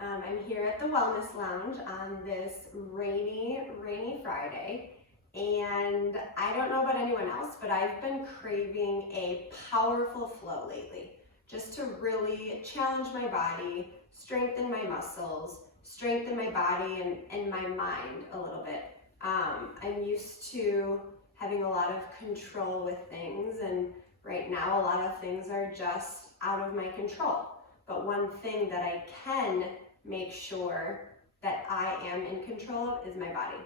I'm here at the Wellness Lounge on this rainy Friday, and I don't know about anyone else, but I've been craving a powerful flow lately, just to really challenge my body, strengthen my muscles, strengthen my body and my mind a little bit. I'm used to having a lot of control with things, and right now a lot of things are just out of my control. But one thing that I can make sure that I am in control of is my body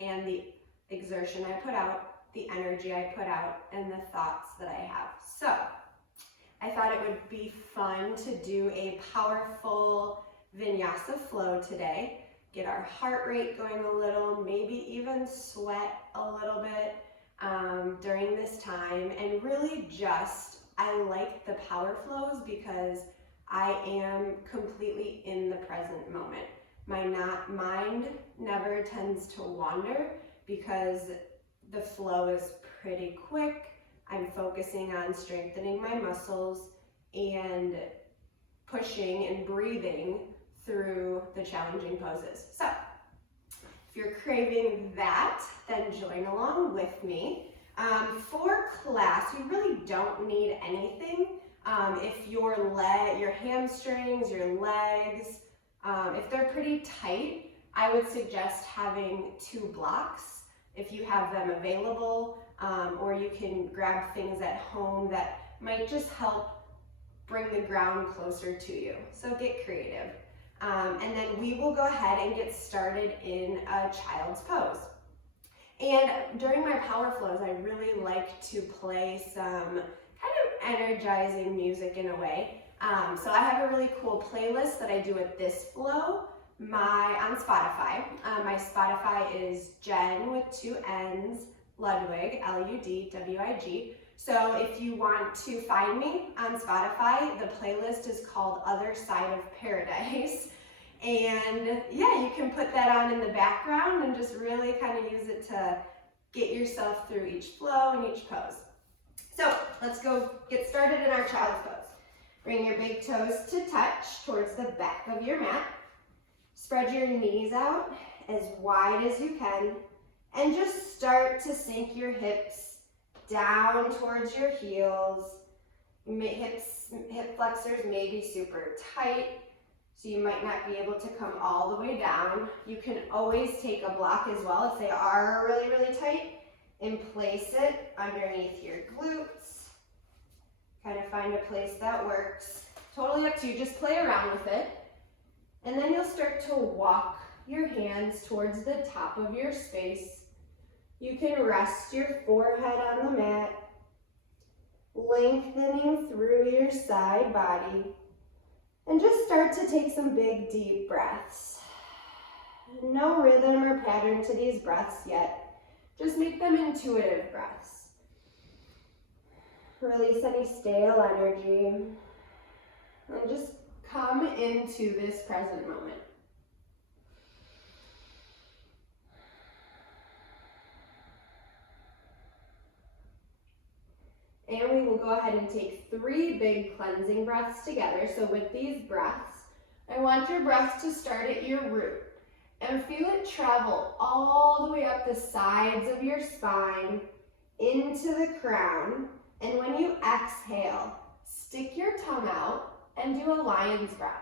and the exertion I put out, the energy I put out, and the thoughts that I have. So I thought it would be fun to do a powerful Vinyasa flow today. Get our heart rate going a little, maybe even sweat a little bit during this time. And really just, I like the power flows because I am completely in the present moment. My mind never tends to wander because the flow is pretty quick. I'm focusing on strengthening my muscles and pushing and breathing through the challenging poses. So if you're craving that, then join along with me. For class, you really don't need anything. If your hamstrings, your legs, if they're pretty tight, I would suggest having 2 blocks if you have them available, or you can grab things at home that might just help bring the ground closer to you. So get creative. And then we will go ahead and get started in a child's pose. And during my power flows, I really like to play some kind of energizing music in a way. So I have a really cool playlist that I do with this flow on Spotify. My Spotify is Jenn with 2 N's, Ludwig, Ludwig. So if you want to find me on Spotify, the playlist is called Other Side of Paradise. And yeah, you can put that on in the background and just really kind of use it to get yourself through each flow and each pose. So let's go get started in our child's pose. Bring your big toes to touch towards the back of your mat. Spread your knees out as wide as you can and just start to sink your hips down towards your heels. Hip flexors may be super tight, so you might not be able to come all the way down. You can always take a block as well if they are really, really tight and place it underneath your glutes. Kind of find a place that works. Totally up to you, just play around with it. And then you'll start to walk your hands towards the top of your space. You can rest your forehead on the mat, lengthening through your side body, and just start to take some big, deep breaths. No rhythm or pattern to these breaths yet. Just make them intuitive breaths. Release any stale energy, and just come into this present moment. And we will go ahead and take 3 big cleansing breaths together. So with these breaths, I want your breath to start at your root and feel it travel all the way up the sides of your spine into the crown. And when you exhale, stick your tongue out and do a lion's breath.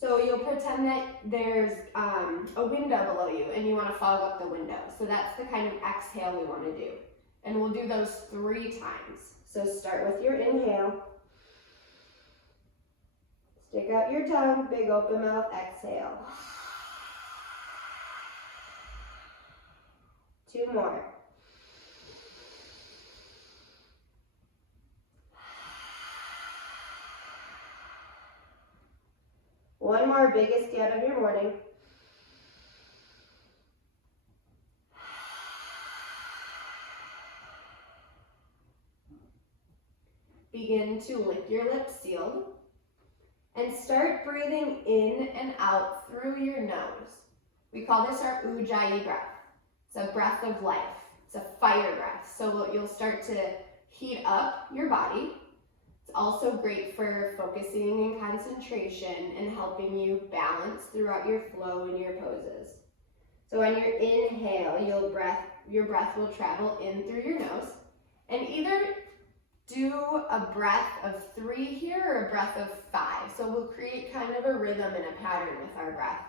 So you'll pretend that there's a window below you and you want to fog up the window. So that's the kind of exhale we want to do. And we'll do those 3 times. So start with your inhale. Stick out your tongue, big open mouth, exhale. 2 more. One more, biggest get of your morning. Begin to lick your lips sealed and start breathing in and out through your nose. We call this our Ujjayi breath. It's a breath of life. It's a fire breath. So you'll start to heat up your body. It's also great for focusing and concentration and helping you balance throughout your flow and your poses. So on your inhale, your breath will travel in through your nose, and either do a breath of 3 here or a breath of 5. So we'll create kind of a rhythm and a pattern with our breath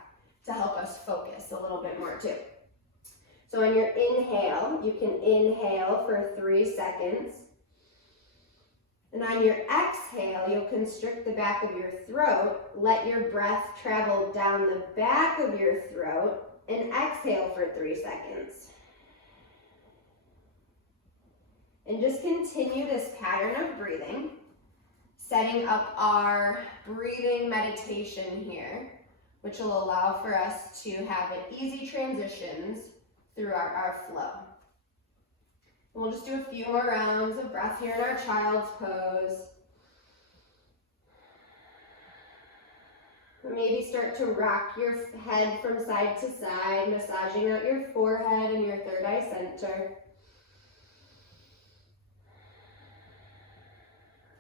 to help us focus a little bit more too. So on your inhale, you can inhale for 3 seconds. And on your exhale, you'll constrict the back of your throat, let your breath travel down the back of your throat, and exhale for 3 seconds. And just continue this pattern of breathing, setting up our breathing meditation here, which will allow for us to have easy transitions through our flow. And we'll just do a few more rounds of breath here in our child's pose. Maybe start to rock your head from side to side, massaging out your forehead and your third eye center.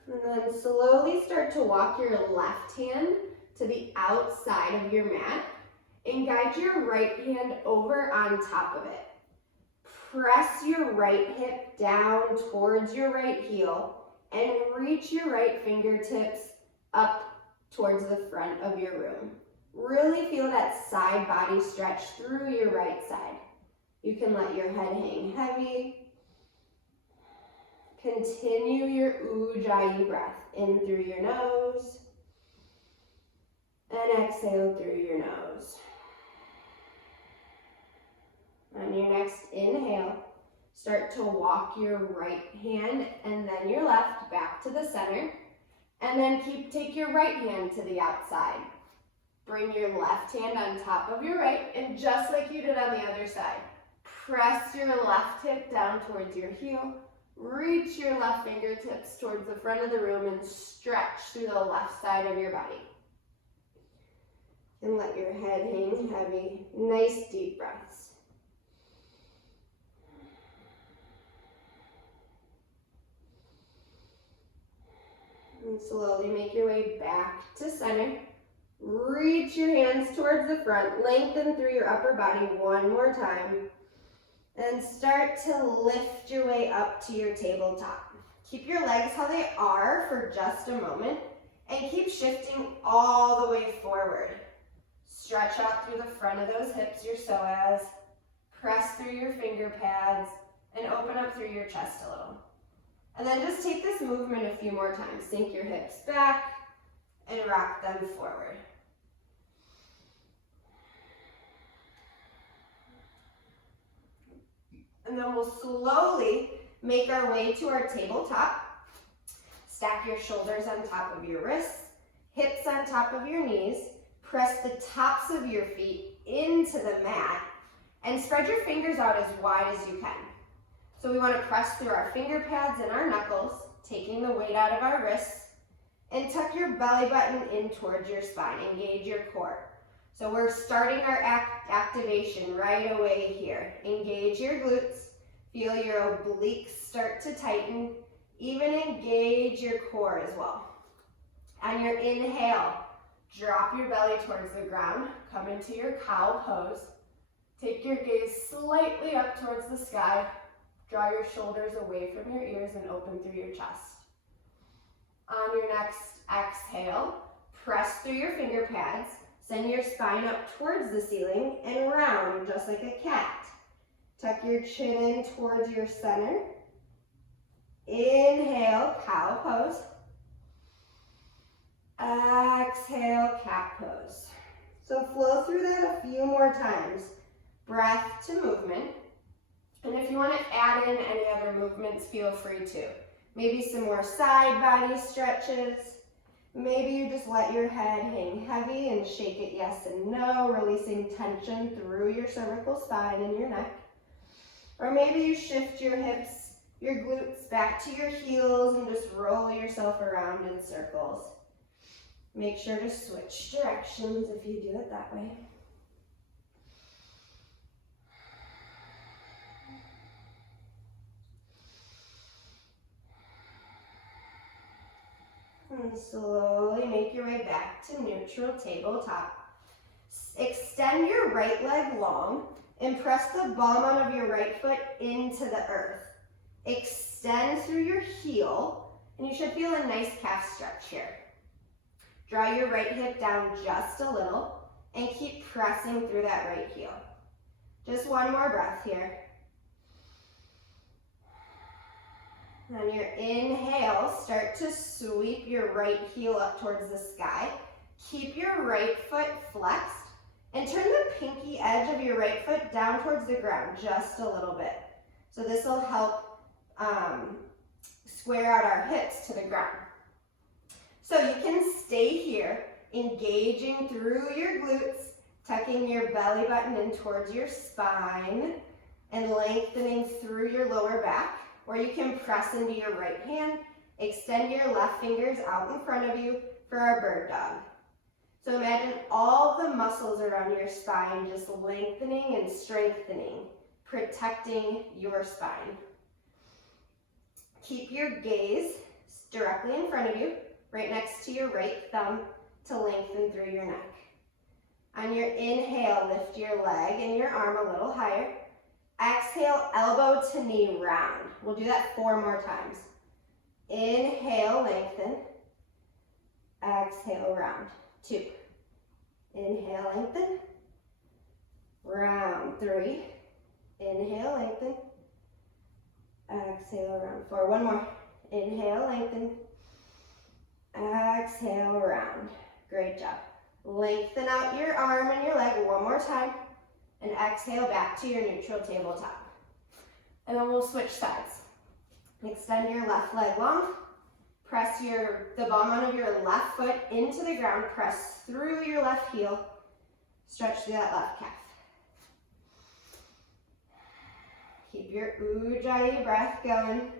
And then slowly start to walk your left hand to the outside of your mat and guide your right hand over on top of it. Press your right hip down towards your right heel and reach your right fingertips up towards the front of your room. Really feel that side body stretch through your right side. You can let your head hang heavy. Continue your Ujjayi breath in through your nose and exhale through your nose. On your next inhale, start to walk your right hand and then your left back to the center, and then take your right hand to the outside. Bring your left hand on top of your right, and just like you did on the other side, press your left hip down towards your heel. Reach your left fingertips towards the front of the room and stretch through the left side of your body. And let your head hang heavy. Nice deep breaths. And slowly make your way back to center. Reach your hands towards the front. Lengthen through your upper body one more time. And start to lift your way up to your tabletop. Keep your legs how they are for just a moment and keep shifting all the way forward. Stretch out through the front of those hips, your psoas. Press through your finger pads and open up through your chest a little. And then just take this movement a few more times. Sink your hips back and rock them forward. And then we'll slowly make our way to our tabletop. Stack your shoulders on top of your wrists, hips on top of your knees. Press the tops of your feet into the mat and spread your fingers out as wide as you can. So we want to press through our finger pads and our knuckles, taking the weight out of our wrists, and tuck your belly button in towards your spine. Engage your core. So we're starting our activation right away here. Engage your glutes. Feel your obliques start to tighten. Even engage your core as well. On your inhale, drop your belly towards the ground. Come into your cow pose. Take your gaze slightly up towards the sky. Draw your shoulders away from your ears and open through your chest. On your next exhale, press through your finger pads. Send your spine up towards the ceiling and round just like a cat. Tuck your chin in towards your center. Inhale, cow pose. Exhale, cat pose. So flow through that a few more times. Breath to movement. And if you want to add in any other movements, feel free to. Maybe some more side body stretches. Maybe you just let your head hang heavy and shake it yes and no, releasing tension through your cervical spine and your neck. Or maybe you shift your hips, your glutes back to your heels and just roll yourself around in circles. Make sure to switch directions if you do it that way. And slowly make your way back to neutral tabletop. Extend your right leg long and press the bottom of your right foot into the earth. Extend through your heel, and you should feel a nice calf stretch here. Draw your right hip down just a little and keep pressing through that right heel. Just one more breath here. On your inhale, start to sweep your right heel up towards the sky. Keep your right foot flexed and turn the pinky edge of your right foot down towards the ground just a little bit. So this will help square out our hips to the ground. So you can stay here, engaging through your glutes, tucking your belly button in towards your spine and lengthening through your lower back. Or you can press into your right hand, extend your left fingers out in front of you for our bird dog. So imagine all the muscles around your spine just lengthening and strengthening, protecting your spine. Keep your gaze directly in front of you, right next to your right thumb to lengthen through your neck. On your inhale, lift your leg and your arm a little higher. Exhale, elbow to knee round. We'll do that 4 more times. Inhale, lengthen. Exhale, round. 2. Inhale, lengthen. Round. 3. Inhale, lengthen. Exhale, round. 4. One more. Inhale, lengthen. Exhale, round. Great job. Lengthen out your arm and your leg one more time. And exhale back to your neutral tabletop. And then we'll switch sides. Extend your left leg long. Press the bottom of your left foot into the ground. Press through your left heel. Stretch through that left calf. Keep your Ujjayi breath going. You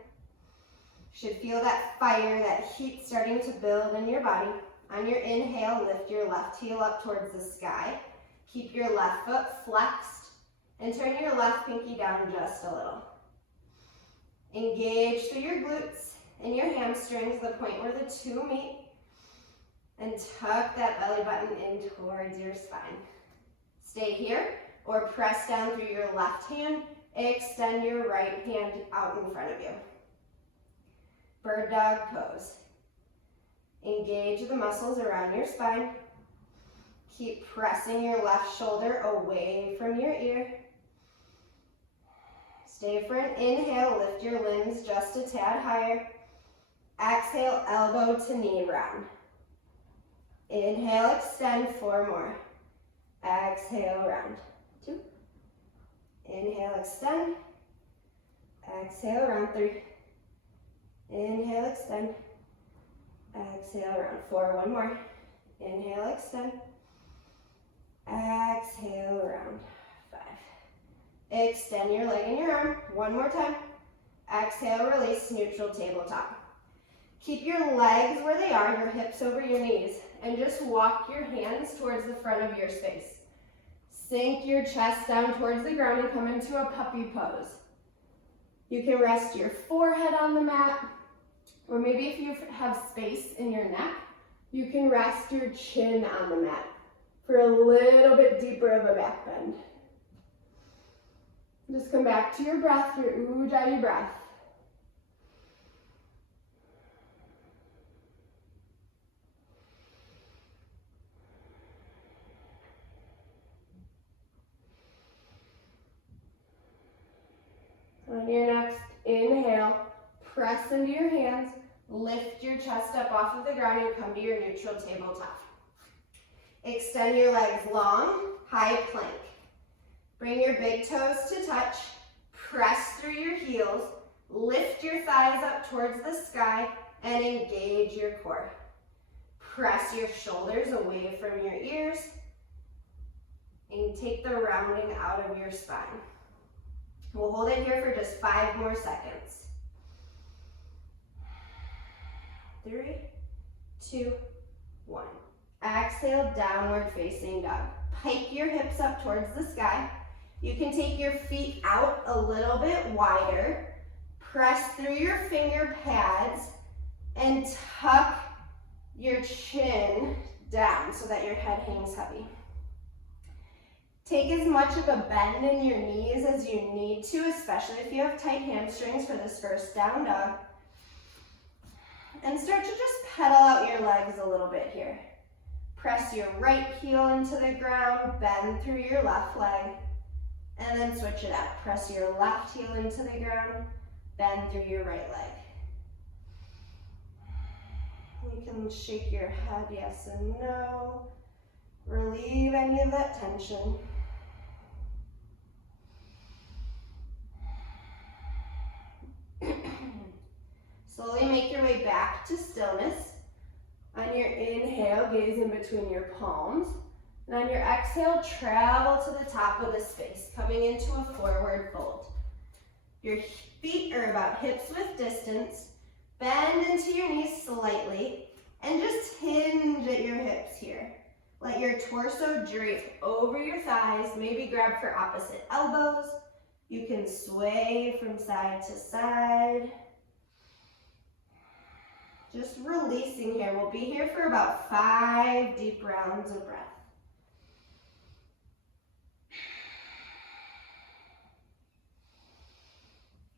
should feel that fire, that heat starting to build in your body. On your inhale, lift your left heel up towards the sky. Keep your left foot flexed and turn your left pinky down just a little. Engage through your glutes and your hamstrings, the point where the two meet, and tuck that belly button in towards your spine. Stay here or press down through your left hand. Extend your right hand out in front of you. Bird dog pose. Engage the muscles around your spine. Keep pressing your left shoulder away from your ear. Stay for an inhale, lift your limbs just a tad higher. Exhale, elbow to knee round. Inhale, extend, 4 more. Exhale, round. 2. Inhale, extend. Exhale, round. 3. Inhale, extend. Exhale, round. 4. One more. Inhale, extend. Exhale, round. 5. Extend your leg and your arm. One more time. Exhale, release, neutral tabletop. Keep your legs where they are, your hips over your knees, and just walk your hands towards the front of your space. Sink your chest down towards the ground and come into a puppy pose. You can rest your forehead on the mat, or maybe if you have space in your neck, you can rest your chin on the mat for a little bit deeper of a back bend. Just come back to your breath, your Ujjayi breath. On your next inhale, press into your hands, lift your chest up off of the ground and come to your neutral tabletop. Extend your legs long, high plank. Bring your big toes to touch, press through your heels, lift your thighs up towards the sky, and engage your core. Press your shoulders away from your ears, and take the rounding out of your spine. We'll hold it here for just 5 more seconds. 3, 2, 1. Exhale, downward facing dog. Pike your hips up towards the sky. You can take your feet out a little bit wider. Press through your finger pads and tuck your chin down so that your head hangs heavy. Take as much of a bend in your knees as you need to, especially if you have tight hamstrings for this first down dog. And start to just pedal out your legs a little bit here. Press your right heel into the ground, bend through your left leg, and then switch it out. Press your left heel into the ground, bend through your right leg. You can shake your head yes and no. Relieve any of that tension. Slowly make your way back to stillness. On your inhale, gaze in between your palms. And on your exhale, travel to the top of the space, coming into a forward fold. Your feet are about hips width distance. Bend into your knees slightly and just hinge at your hips here. Let your torso drape over your thighs. Maybe grab for opposite elbows. You can sway from side to side. Just releasing here. We'll be here for about 5 deep rounds of breath.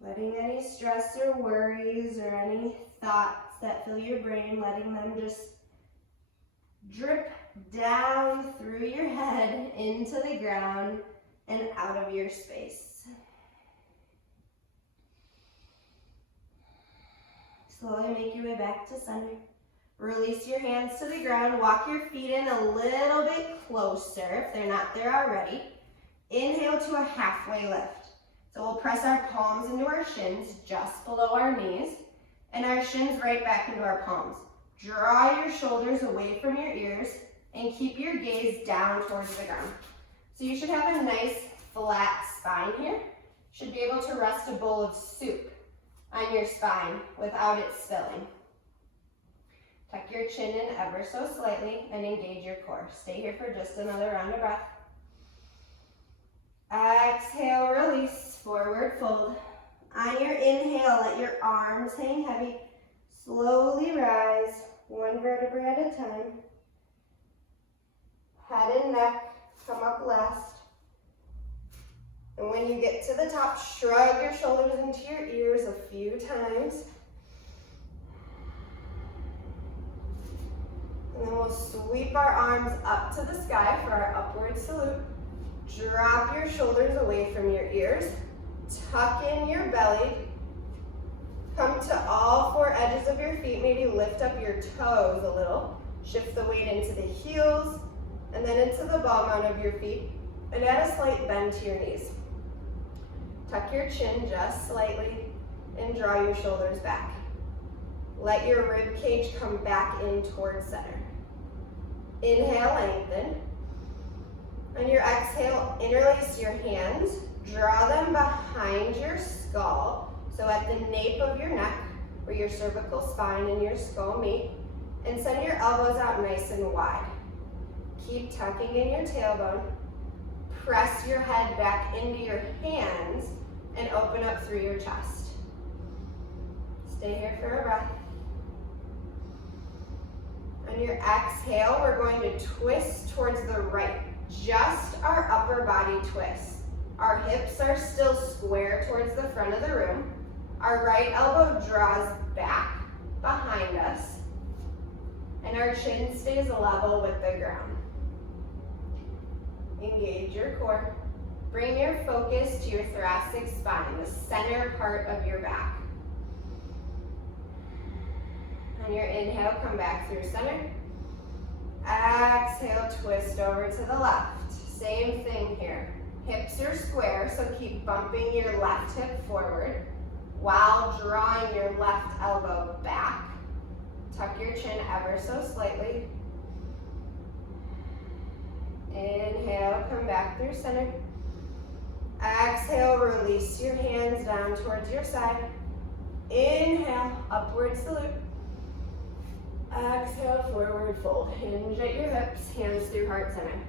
Letting any stress or worries or any thoughts that fill your brain, letting them just drip down through your head into the ground and out of your space. Slowly make your way back to center. Release your hands to the ground. Walk your feet in a little bit closer if they're not there already. Inhale to a halfway lift. So we'll press our palms into our shins just below our knees and our shins right back into our palms. Draw your shoulders away from your ears and keep your gaze down towards the ground. So you should have a nice flat spine here. Should be able to rest a bowl of soup on your spine without it spilling. Tuck your chin in ever so slightly and engage your core. Stay here for just another round of breath. Exhale, release, forward fold. On your inhale, let your arms hang heavy. Slowly rise, one vertebra at a time. Head and neck come up last. And when you get to the top, shrug your shoulders into your ears a few times. And then we'll sweep our arms up to the sky for our upward salute. Drop your shoulders away from your ears. Tuck in your belly. Come to all 4 edges of your feet. Maybe lift up your toes a little. Shift the weight into the heels and then into the ball mount of your feet. And add a slight bend to your knees. Tuck your chin just slightly and draw your shoulders back. Let your rib cage come back in towards center. Inhale, lengthen. On your exhale, interlace your hands. Draw them behind your skull, so at the nape of your neck, where your cervical spine and your skull meet, and send your elbows out nice and wide. Keep tucking in your tailbone. Press your head back into your hands and open up through your chest. Stay here for a breath. On your exhale, we're going to twist towards the right. Just our upper body twist. Our hips are still square towards the front of the room. Our right elbow draws back behind us. And our chin stays level with the ground. Engage your core. Bring your focus to your thoracic spine, the center part of your back. On your inhale, come back through center. Exhale, twist over to the left. Same thing here. Hips are square, so keep bumping your left hip forward while drawing your left elbow back. Tuck your chin ever so slightly. Inhale, come back through center. Exhale, release your hands down towards your side. Inhale, upward salute. Exhale, forward fold. Hinge at your hips, hands through heart center.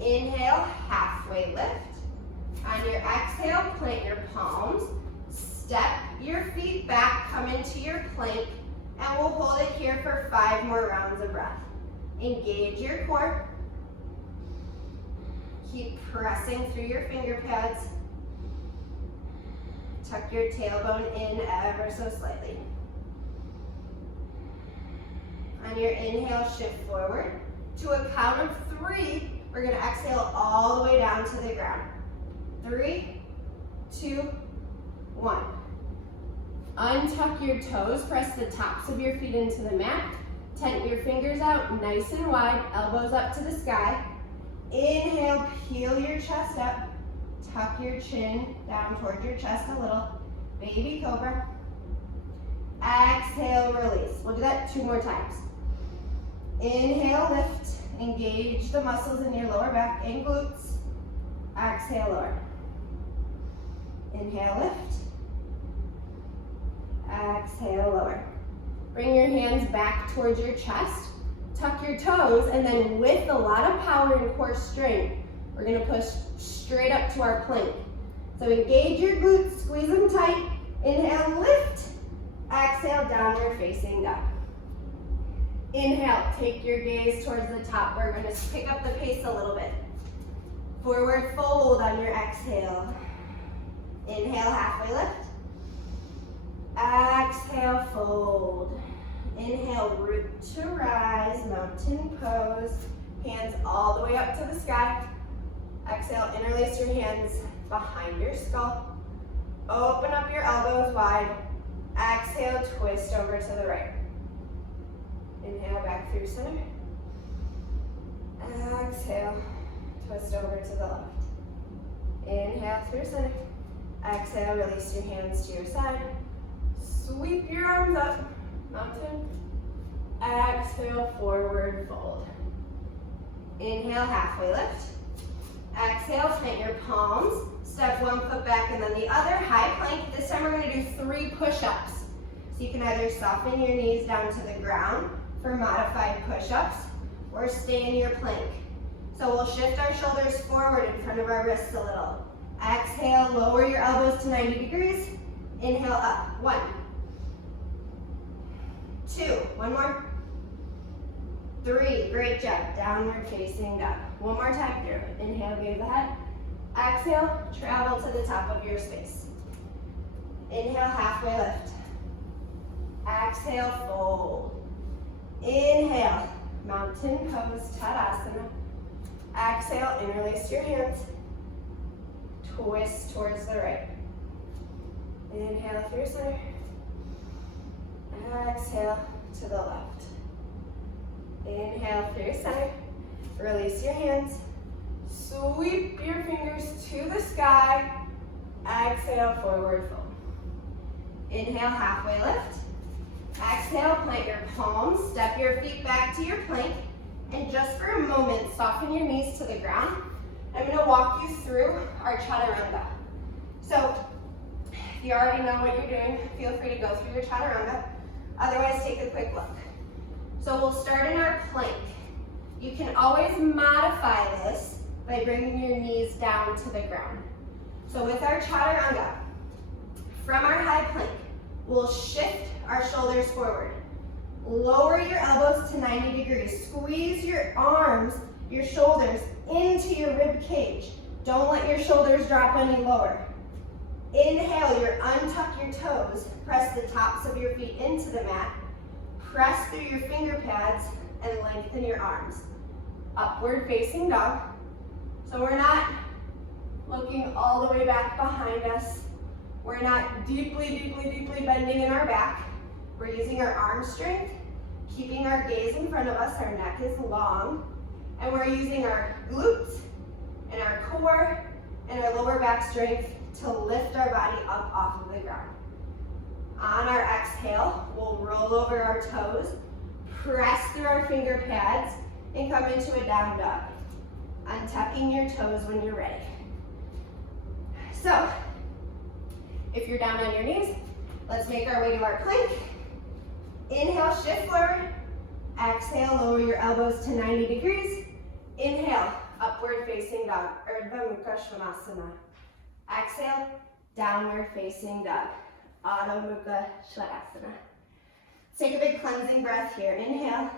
Inhale, halfway lift. On your exhale, plant your palms. Step your feet back, come into your plank, And we'll hold it here for 5 more rounds of breath. Engage your core. Keep pressing through your finger pads. Tuck your tailbone in ever so slightly. On your inhale, shift forward. To a count of 3, we're going to exhale all the way down to the ground. 3, 2, 1. Untuck your toes, press the tops of your feet into the mat. Tent your fingers out nice and wide, elbows up to the sky. Inhale, peel your chest up. Tuck your chin down towards your chest a little. Baby cobra. Exhale, release. We'll do that 2 more times. Inhale, lift. Engage the muscles in your lower back and glutes. Exhale, lower. Inhale, lift. Exhale, lower. Bring your hands back towards your chest. Tuck your toes, and then with a lot of power and core strength, we're going to push straight up to our plank. So engage your glutes, squeeze them tight. Inhale, lift. Exhale, downward facing dog. Inhale, take your gaze towards the top. We're going to pick up the pace a little bit. Forward fold on your exhale. Inhale, halfway lift. Exhale, fold. Inhale, root to rise, mountain pose. Hands all the way up to the sky. Exhale, interlace your hands behind your skull. Open up your elbows wide. Exhale, twist over to the right. Inhale, back through center. Exhale, twist over to the left. Inhale, through center. Exhale, release your hands to your side. Sweep your arms up, mountain. Exhale, forward fold. Inhale, halfway lift. Exhale, plant your palms. Step 1 foot back and then the other, high plank. This time we're going to do 3 push-ups. So you can either soften your knees down to the ground for modified push-ups or stay in your plank. So we'll shift our shoulders forward in front of our wrists a little. Exhale, lower your elbows to 90 degrees. Inhale, up. 1, 2, 1 more. 3, great job. Downward facing dog. 1 more time through. Inhale, gaze ahead. Exhale, travel to the top of your space. Inhale, halfway lift. Exhale, fold. Inhale, mountain pose, Tadasana. Exhale, interlace your hands. Twist towards the right. Inhale through center. Exhale to the left. Inhale through center. Release your hands. Sweep your fingers to the sky. Exhale, forward fold. Inhale, halfway lift. Exhale, plant your palms. Step your feet back to your plank. And just for a moment, soften your knees to the ground. I'm going to walk you through our chaturanga. So, if you already know what you're doing, feel free to go through your chaturanga. Otherwise, take a quick look. So we'll start in our plank. You can always modify this by bringing your knees down to the ground. So with our chaturanga, from our high plank, we'll shift our shoulders forward. Lower your elbows to 90 degrees. Squeeze your arms, your shoulders into your rib cage. Don't let your shoulders drop any lower. Inhale, untuck your toes. Press the tops of your feet into the mat. Press through your finger pads and lengthen your arms. Upward facing dog. So we're not looking all the way back behind us. We're not deeply bending in our back. We're using our arm strength, keeping our gaze in front of us. Our neck is long. And we're using our glutes and our core and our lower back strength to lift our body up off of the ground. On our exhale, we'll roll over our toes, press through our finger pads, and come into a down dog. Untucking your toes when you're ready. So, if you're down on your knees, let's make our way to our plank. Inhale, shift forward. Exhale, lower your elbows to 90 degrees. Inhale, upward facing dog, Urdhva Mukha Svanasana. Exhale, downward facing dog, Adho Mukha Svanasana. Take a big cleansing breath here. Inhale.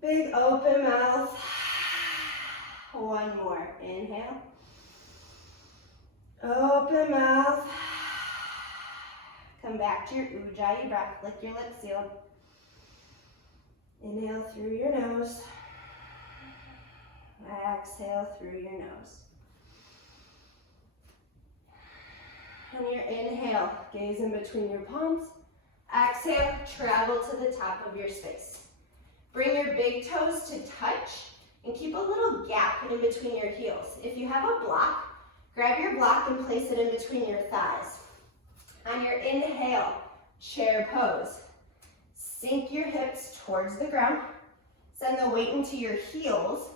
Big open mouth. One more. Inhale. Open mouth. Come back to your ujjayi breath. Lick your lips sealed. Inhale through your nose. Exhale through your nose. On your inhale, gaze in between your palms. Exhale, travel to the top of your space. Bring your big toes to touch and keep a little gap in between your heels. If you have a block, grab your block and place it in between your thighs. On your inhale, chair pose. Sink your hips towards the ground. Send the weight into your heels.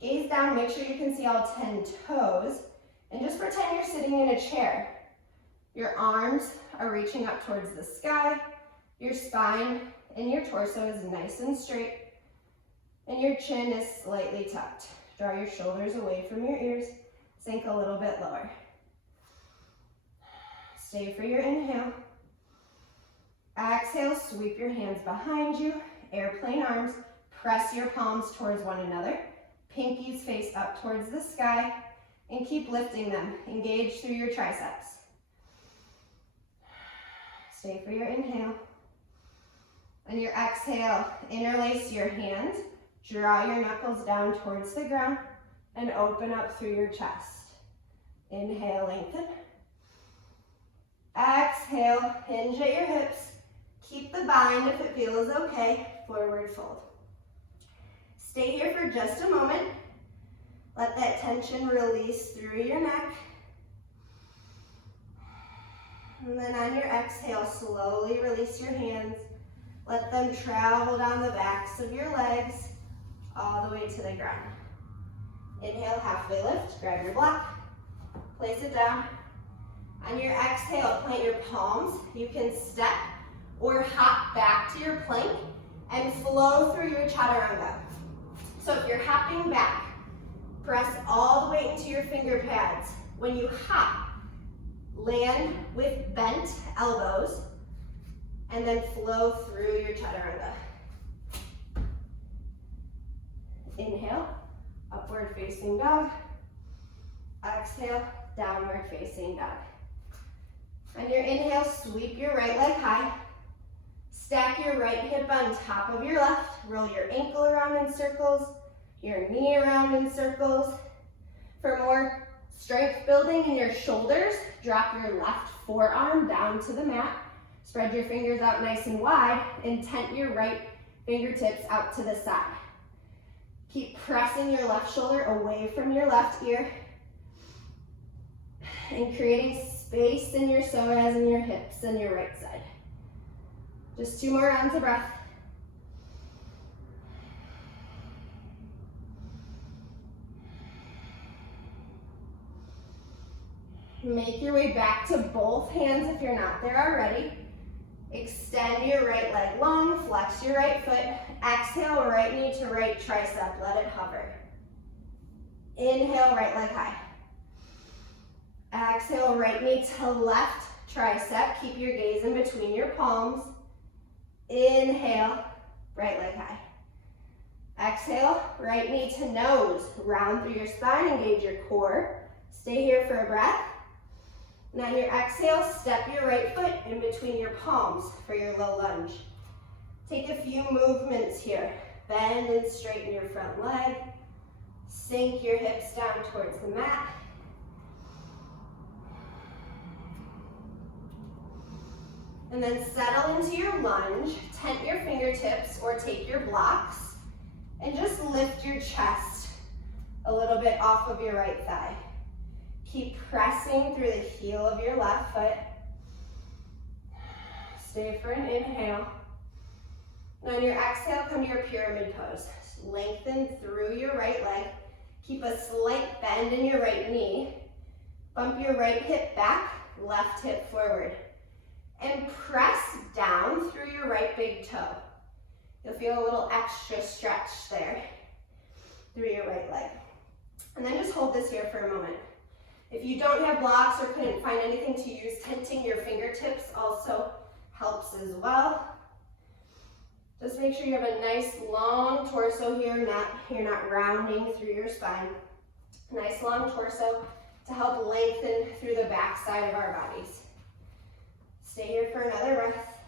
Gaze down, make sure you can see all 10 toes. And just pretend you're sitting in a chair. Your arms are reaching up towards the sky. Your spine and your torso is nice and straight. And your chin is slightly tucked. Draw your shoulders away from your ears. Sink a little bit lower. Stay for your inhale. Exhale, sweep your hands behind you. Airplane arms. Press your palms towards one another. Pinkies face up towards the sky. And keep lifting them. Engage through your triceps. Stay for your inhale. On your exhale, interlace your hands. Draw your knuckles down towards the ground and open up through your chest. Inhale, lengthen. Exhale, hinge at your hips. Keep the bind if it feels okay. Forward fold. Stay here for just a moment. Let that tension release through your neck. And then on your exhale, slowly release your hands. Let them travel down the backs of your legs all the way to the ground. Inhale, halfway lift, grab your block, place it down. On your exhale, plant your palms. You can step or hop back to your plank and flow through your chaturanga. So if you're hopping back, press all the way into your finger pads. When you hop, land with bent elbows and then flow through your chaturanga. Inhale, upward facing dog. Exhale, downward facing dog. On your inhale, sweep your right leg high. Stack your right hip on top of your left. Roll your ankle around in circles, your knee around in circles. For more strength building in your shoulders, drop your left forearm down to the mat. Spread your fingers out nice and wide and tent your right fingertips out to the side. Keep pressing your left shoulder away from your left ear and creating space in your psoas and your hips and your right side. Just 2 more rounds of breath. Make your way back to both hands if you're not there already. Extend your right leg long, flex your right foot. Exhale, right knee to right tricep, let it hover. Inhale, right leg high. Exhale, right knee to left tricep. Keep your gaze in between your palms. Inhale, right leg high. Exhale, right knee to nose. Round through your spine, engage your core. Stay here for a breath. And on your exhale, step your right foot in between your palms for your low lunge. Take a few movements here. Bend and straighten your front leg. Sink your hips down towards the mat. And then settle into your lunge. Tent your fingertips or take your blocks. And just lift your chest a little bit off of your right thigh. Keep pressing through the heel of your left foot. Stay for an inhale. And on your exhale, come to your pyramid pose. Lengthen through your right leg. Keep a slight bend in your right knee. Bump your right hip back, left hip forward. And press down through your right big toe. You'll feel a little extra stretch there through your right leg. And then just hold this here for a moment. If you don't have blocks or couldn't find anything to use, tenting your fingertips also helps as well. Just make sure you have a nice long torso here, you're not rounding through your spine. Nice long torso to help lengthen through the back side of our bodies. Stay here for another breath.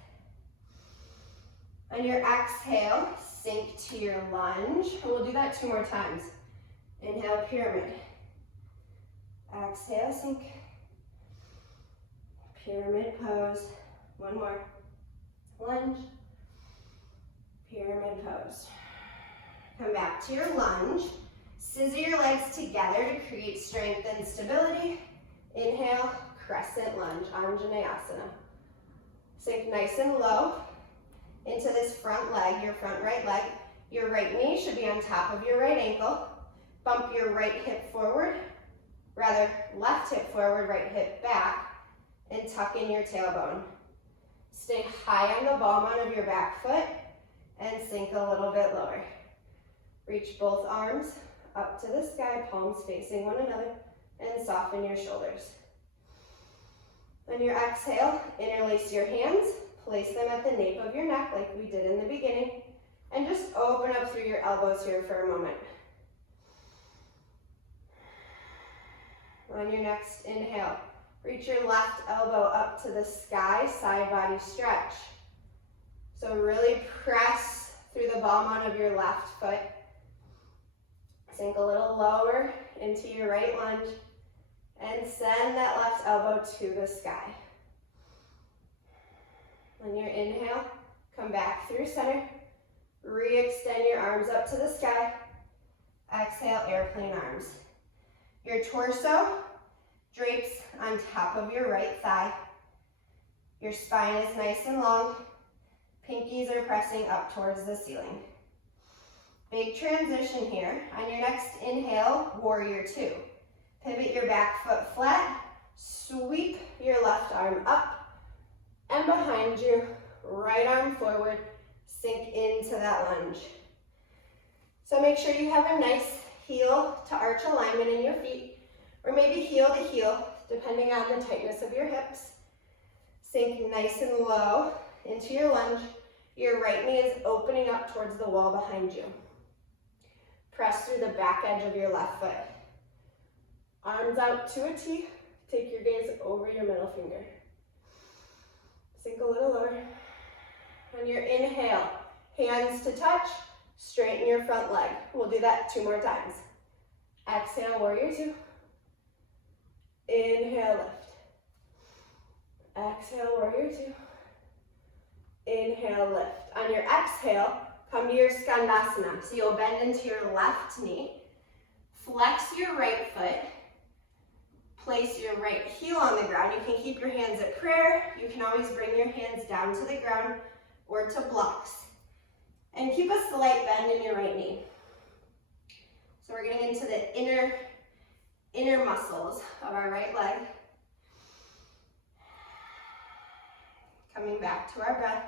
On your exhale, sink to your lunge. We'll do that 2 more times. Inhale, pyramid. Exhale, sink. Pyramid pose. 1 more. Lunge. Pyramid pose. Come back to your lunge. Scissor your legs together to create strength and stability. Inhale, crescent lunge, Anjaneyasana. Sink nice and low into this front leg, your front right leg. Your right knee should be on top of your right ankle. Bump your right hip forward, rather left hip forward, right hip back, and tuck in your tailbone. Stay high on the ball mount of your back foot and sink a little bit lower. Reach both arms up to the sky, palms facing one another, and soften your shoulders. On your exhale, interlace your hands, place them at the nape of your neck like we did in the beginning, and just open up through your elbows here for a moment. On your next inhale, reach your left elbow up to the sky, side body stretch. So really press through the ball mount of your left foot. Sink a little lower into your right lunge and send that left elbow to the sky. On your inhale, come back through center. Re-extend your arms up to the sky. Exhale, airplane arms. Your torso drapes on top of your right thigh. Your spine is nice and long. Pinkies are pressing up towards the ceiling. Big transition here. On your next inhale, warrior 2. Pivot your back foot flat. Sweep your left arm up and behind you. Right arm forward. Sink into that lunge. So make sure you have a nice heel to arch alignment in your feet, or maybe heel to heel, depending on the tightness of your hips. Sink nice and low into your lunge. Your right knee is opening up towards the wall behind you. Press through the back edge of your left foot. Arms out to a T. Take your gaze over your middle finger. Sink a little lower. On your inhale, hands to touch, straighten your front leg. We'll do that 2 more times. Exhale, warrior 2. Inhale, lift. Exhale, warrior 2. Inhale, lift. On your exhale, come to your Skandasana. So you'll bend into your left knee, flex your right foot, place your right heel on the ground. You can keep your hands at prayer. You can always bring your hands down to the ground or to blocks. And keep a slight bend in your right knee. So we're getting into the inner muscles of our right leg. Coming back to our breath.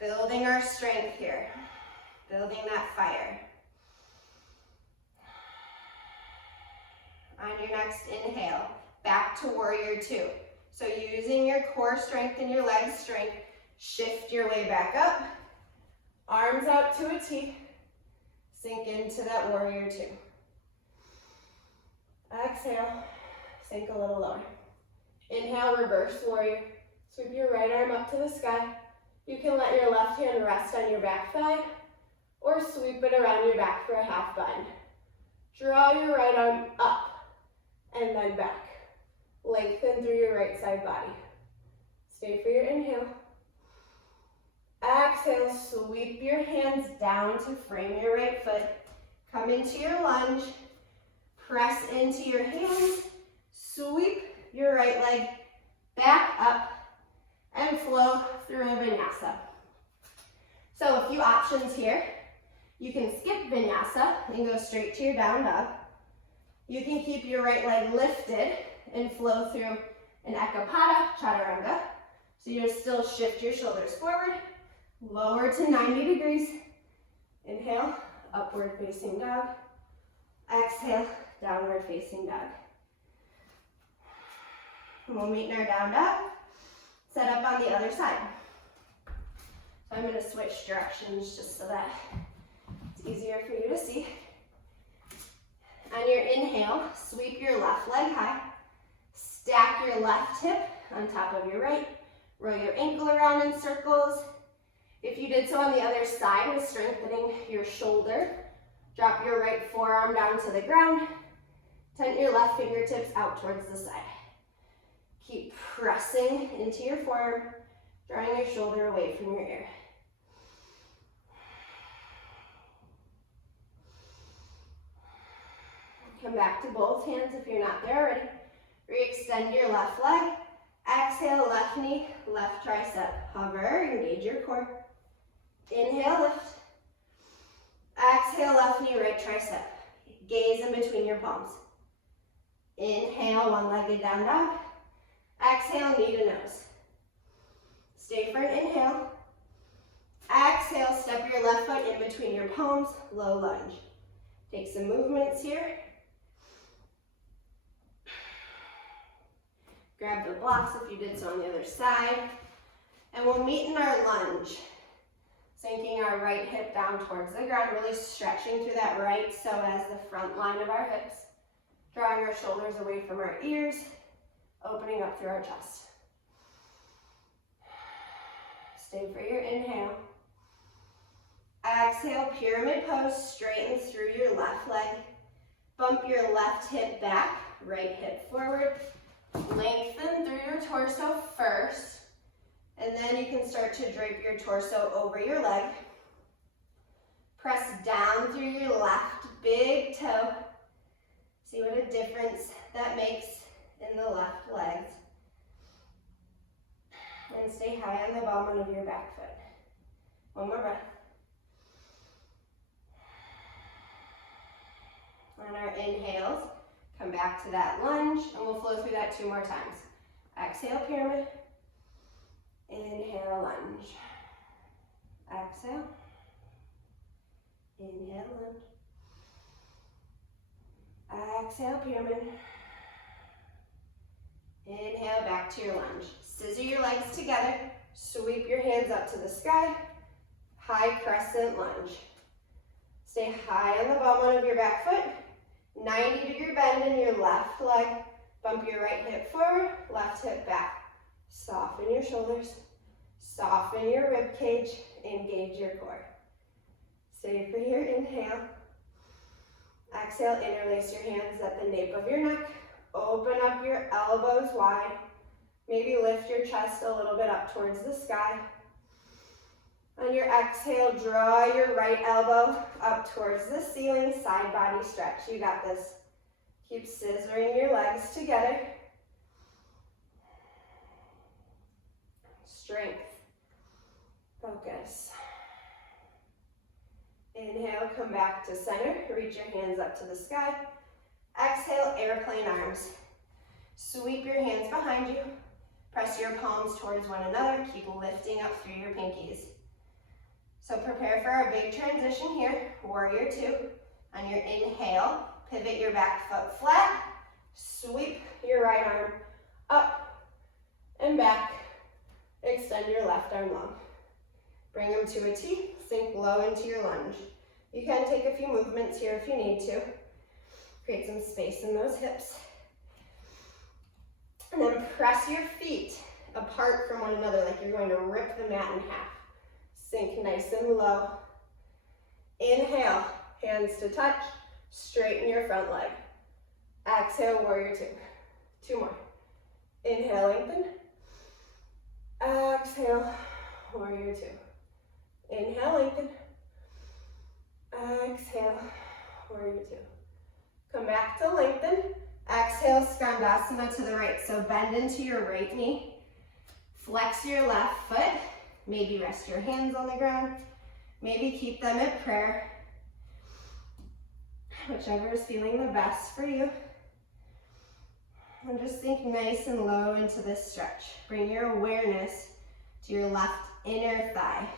Building our strength here. Building that fire. On your next inhale, back to warrior 2. So using your core strength and your leg strength, shift your way back up. Arms out to a T. Sink into that warrior 2. Exhale, sink a little lower. Inhale, reverse warrior. Sweep your right arm up to the sky. You can let your left hand rest on your back thigh or sweep it around your back for a half bind. Draw your right arm up and then back. Lengthen through your right side body. Stay for your inhale. Exhale, sweep your hands down to frame your right foot. Come into your lunge. Press into your hands. Sweep your right leg back up and flow through a Vinyasa. So a few options here. You can skip Vinyasa and go straight to your down dog. You can keep your right leg lifted and flow through an Ekapada Chaturanga. So you just still shift your shoulders forward, lower to 90 degrees. Inhale, upward facing dog. Exhale, downward facing dog. And we'll meet in our down dog. Set up on the other side. So I'm going to switch directions just so that it's easier for you to see. On your inhale, sweep your left leg high. Stack your left hip on top of your right. Roll your ankle around in circles. If you did so on the other side with strengthening your shoulder, drop your right forearm down to the ground. Tent your left fingertips out towards the side. Keep pressing into your forearm, drawing your shoulder away from your ear. Come back to both hands if you're not there already. Re-extend your left leg. Exhale, left knee, left tricep. Hover, engage your core. Inhale, lift. Exhale, left knee, right tricep. Gaze in between your palms. Inhale, one-legged down dog. Exhale, knee to nose. Stay for an inhale. Exhale, step your left foot in between your palms, low lunge. Take some movements here. Grab the blocks if you did so on the other side. And we'll meet in our lunge. Sinking our right hip down towards the ground, really stretching through that right psoas as the front line of our hips. Drawing our shoulders away from our ears, opening up through our chest. Stay for your inhale. Exhale, pyramid pose, straightens through your left leg. Bump your left hip back, right hip forward. Lengthen through your torso first, and then you can start to drape your torso over your leg. Press down through your left big toe. See what a difference that makes in the left legs. And stay high on the bottom of your back foot. One more breath. On our inhales, come back to that lunge, and we'll flow through that 2 more times. Exhale, pyramid. Inhale, lunge. Exhale. Inhale, lunge. Exhale, pyramid. Inhale, back to your lunge. Scissor your legs together. Sweep your hands up to the sky. High crescent lunge. Stay high on the bottom of your back foot. 90-degree bend in your left leg. Bump your right hip forward, left hip back. Soften your shoulders. Soften your rib cage. Engage your core. Stay for your inhale. Exhale, interlace your hands at the nape of your neck. Open up your elbows wide. Maybe lift your chest a little bit up towards the sky. On your exhale, draw your right elbow up towards the ceiling, side body stretch. You got this. Keep scissoring your legs together. Strength. Focus. Inhale, come back to center. Reach your hands up to the sky. Exhale, airplane arms. Sweep your hands behind you. Press your palms towards one another. Keep lifting up through your pinkies. So prepare for our big transition here, warrior 2. On your inhale, pivot your back foot flat, sweep your right arm up and back, extend your left arm long. Bring them to a T, sink low into your lunge. You can take a few movements here if you need to. Create some space in those hips. And then press your feet apart from one another like you're going to rip the mat in half. Sink nice and low. Inhale, hands to touch, straighten your front leg. Exhale, warrior 2. 2 more. Inhale, lengthen. Exhale, warrior 2. Inhale, lengthen. Exhale, warrior 2. Come back to lengthen. Exhale, Skandasana to the right. So bend into your right knee. Flex your left foot. Maybe rest your hands on the ground. Maybe keep them at prayer. Whichever is feeling the best for you. And just sink nice and low into this stretch. Bring your awareness to your left inner thigh.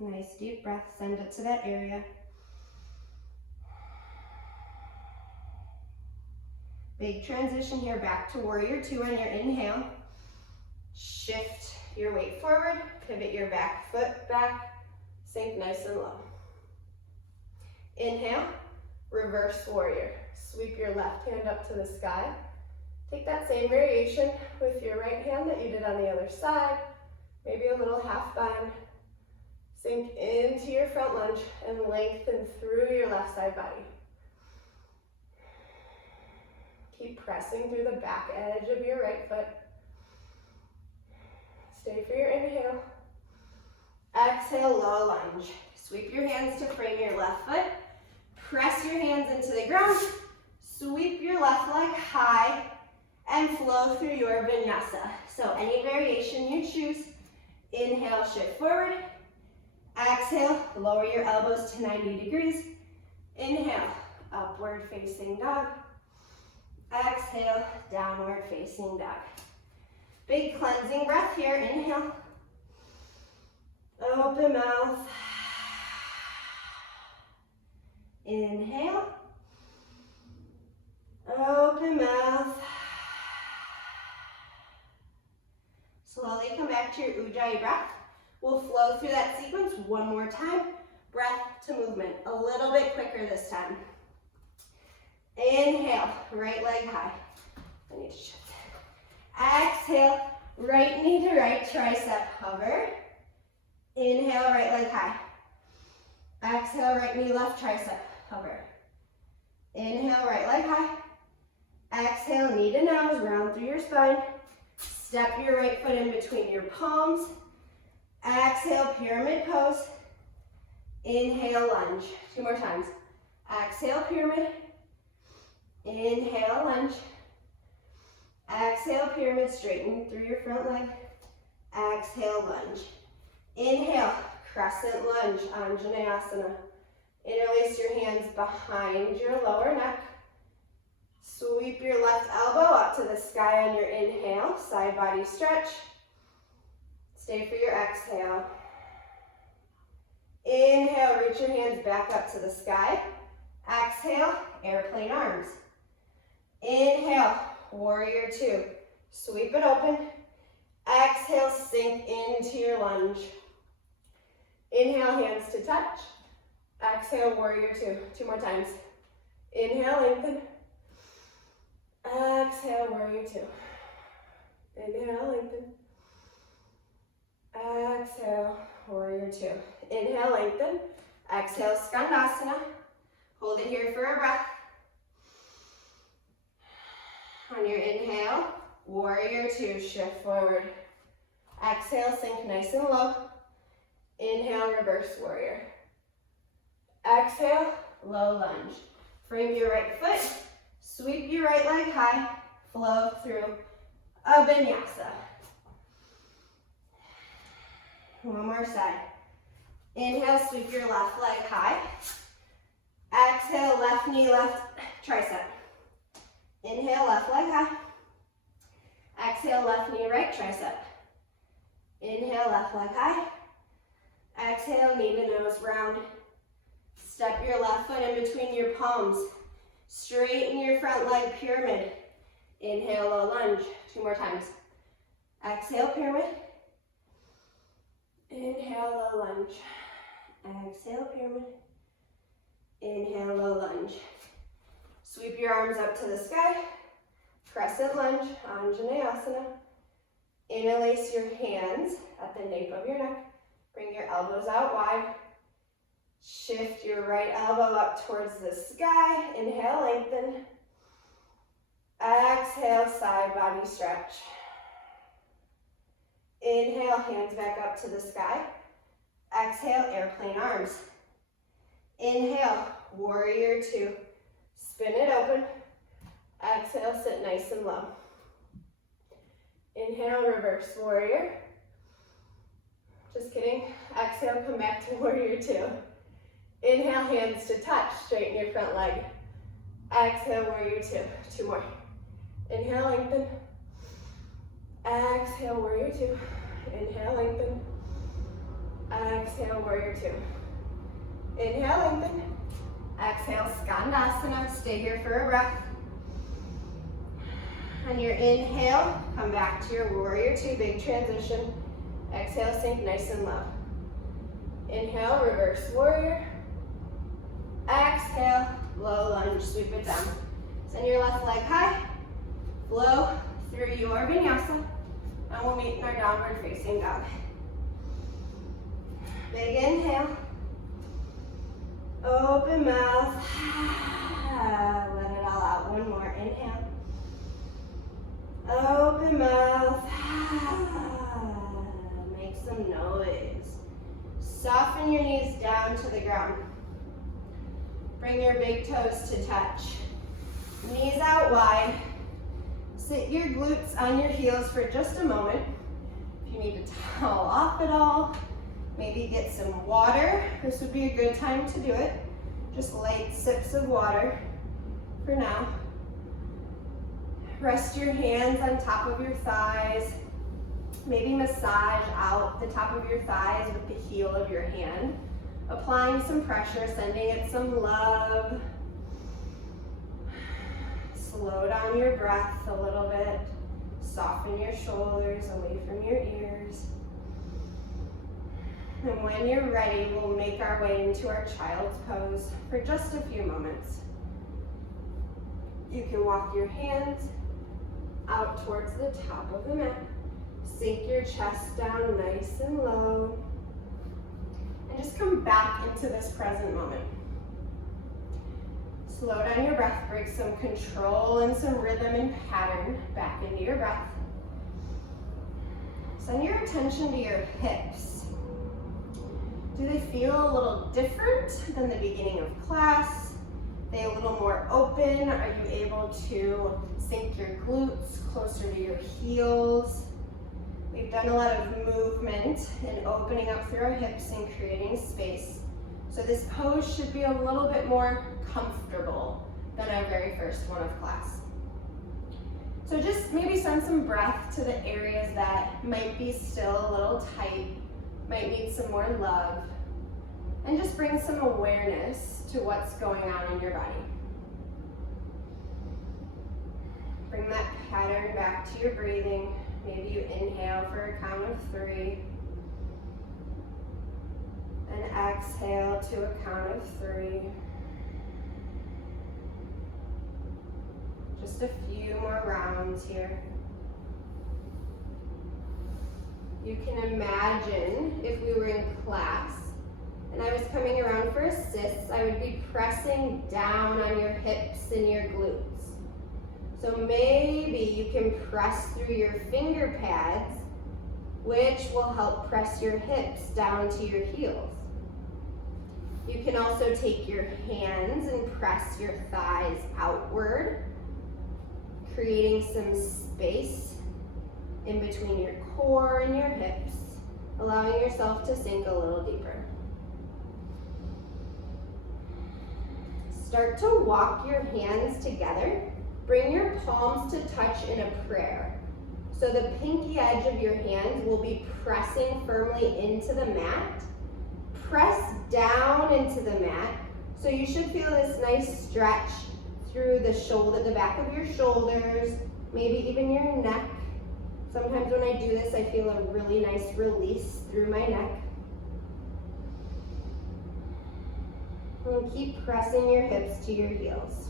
Nice deep breath, send it to that area. Big transition here back to warrior 2 on your inhale. Shift your weight forward, pivot your back foot back, sink nice and low. Inhale, reverse warrior. Sweep your left hand up to the sky. Take that same variation with your right hand that you did on the other side. Maybe a little half bend. Sink into your front lunge and lengthen through your left side body. Keep pressing through the back edge of your right foot. Stay for your inhale. Exhale, low lunge. Sweep your hands to frame your left foot. Press your hands into the ground. Sweep your left leg high and flow through your vinyasa. So any variation you choose. Inhale, shift forward. Exhale, lower your elbows to 90 degrees. Inhale, upward facing dog. Exhale, downward facing dog. Big cleansing breath here. Inhale. Open mouth. Inhale. Open mouth. Slowly come back to your Ujjayi breath. We'll flow through that sequence one more time. Breath to movement. A little bit quicker this time. Inhale, right leg high. I need to shift. Exhale, right knee to right tricep hover. Inhale, right leg high. Exhale, right knee, left tricep hover. Inhale, right leg high. Exhale, knee to nose, round through your spine. Step your right foot in between your palms. Exhale, pyramid pose. Inhale, lunge. 2 more times. Exhale, pyramid. Inhale, lunge. Exhale, pyramid, straighten through your front leg. Exhale, lunge. Inhale, crescent lunge, Anjaneyasana. Interlace your hands behind your lower neck. Sweep your left elbow up to the sky on your inhale, side body stretch. Stay for your exhale. Inhale, reach your hands back up to the sky. Exhale, airplane arms. Inhale, warrior 2. Sweep it open. Exhale, sink into your lunge. Inhale, hands to touch. Exhale, warrior 2. 2 more times. Inhale, lengthen. Exhale, warrior 2. Inhale, lengthen. Exhale, warrior 2. Inhale, lengthen. Exhale, skandasana. Hold it here for a breath. On your inhale, warrior 2, shift forward. Exhale, sink nice and low. Inhale, reverse warrior. Exhale, low lunge. Frame your right foot. Sweep your right leg high, flow through a vinyasa. One more side. Inhale, sweep your left leg high. Exhale, left knee, left tricep. Inhale, left leg high. Exhale, left knee, right tricep. Inhale, left leg high. Exhale, knee to nose round. Step your left foot in between your palms. Straighten your front leg, pyramid. Inhale, low lunge. 2 more times. Exhale, pyramid. Inhale, low lunge. Exhale, pyramid. Inhale, low lunge. Sweep your arms up to the sky. Crescent lunge, Anjaneyasana. Interlace your hands at the nape of your neck. Bring your elbows out wide. Shift your right elbow up towards the sky. Inhale, lengthen. Exhale, side body stretch. Inhale, hands back up to the sky. Exhale, airplane arms. Inhale, warrior 2. Spin it open. Exhale, sit nice and low. Inhale, reverse warrior. Just kidding. Exhale, come back to warrior 2. Inhale, hands to touch. Straighten your front leg. Exhale, warrior 2. 2 more. Inhale, lengthen. Exhale, warrior 2. Inhale, lengthen. Exhale, warrior 2. Inhale, lengthen. Exhale, skandasana. Stay here for a breath. On your inhale, come back to your warrior two, big transition. Exhale, sink nice and low. Inhale, reverse warrior. Exhale, low lunge, sweep it down. Send your left leg high, flow through your vinyasa, and we'll meet in our downward facing dog. Big inhale, open mouth, let it all out. One more, inhale, open mouth, make some noise. Soften your knees down to the ground. Bring your big toes to touch. Knees out wide. Sit your glutes on your heels for just a moment. If you need to towel off at all, maybe get some water. This would be a good time to do it. Just light sips of water for now. Rest your hands on top of your thighs. Maybe massage out the top of your thighs with the heel of your hand. Applying some pressure, sending it some love. Slow down your breath a little bit. Soften your shoulders away from your ears. And when you're ready, we'll make our way into our child's pose for just a few moments. You can walk your hands out towards the top of the mat. Sink your chest down nice and low. And just come back into this present moment. Slow down your breath, bring some control and some rhythm and pattern back into your breath. Send your attention to your hips. Do they feel a little different than the beginning of class? Are they a little more open? Are you able to sink your glutes closer to your heels? We've done a lot of movement and opening up through our hips and creating space. So this pose should be a little bit more comfortable than our very first one of class. So just maybe send some breath to the areas that might be still a little tight, might need some more love, and just bring some awareness to what's going on in your body. Bring that pattern back to your breathing. Maybe you inhale for a count of 3. And exhale to a count of 3. Just a few more rounds here. You can imagine if we were in class and I was coming around for assists, I would be pressing down on your hips and your glutes. So maybe you can press through your finger pads, which will help press your hips down to your heels. You can also take your hands and press your thighs outward, creating some space in between your core and your hips, allowing yourself to sink a little deeper. Start to walk your hands together. Bring your palms to touch in a prayer. So the pinky edge of your hands will be pressing firmly into the mat. Press down into the mat. So you should feel this nice stretch through the shoulder, the back of your shoulders, maybe even your neck. Sometimes when I do this, I feel a really nice release through my neck. And keep pressing your hips to your heels.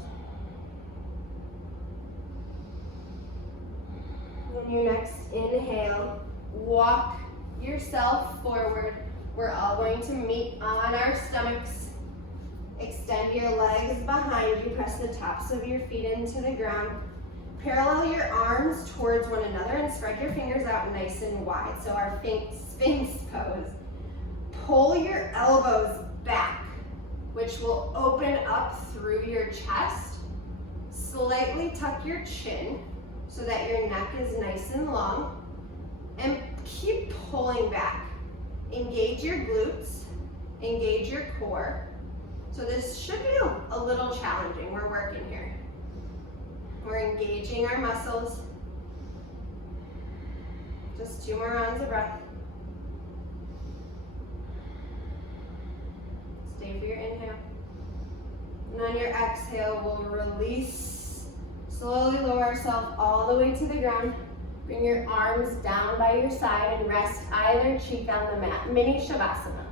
On your next inhale, walk yourself forward. We're all going to meet on our stomachs. Extend your legs behind you. Press the tops of your feet into the ground. Parallel your arms towards one another and spread your fingers out nice and wide. So our Sphinx pose. Pull your elbows back, which will open up through your chest. Slightly tuck your chin so that your neck is nice and long. And keep pulling back. Engage your glutes, engage your core. So this should be a little challenging. We're working here. We're engaging our muscles. Just 2 more rounds of breath. Stay for your inhale. And on your exhale, we'll release Slowly lower ourselves all the way to the ground. Bring your arms down by your side and rest either cheek on the mat. Mini Shavasana.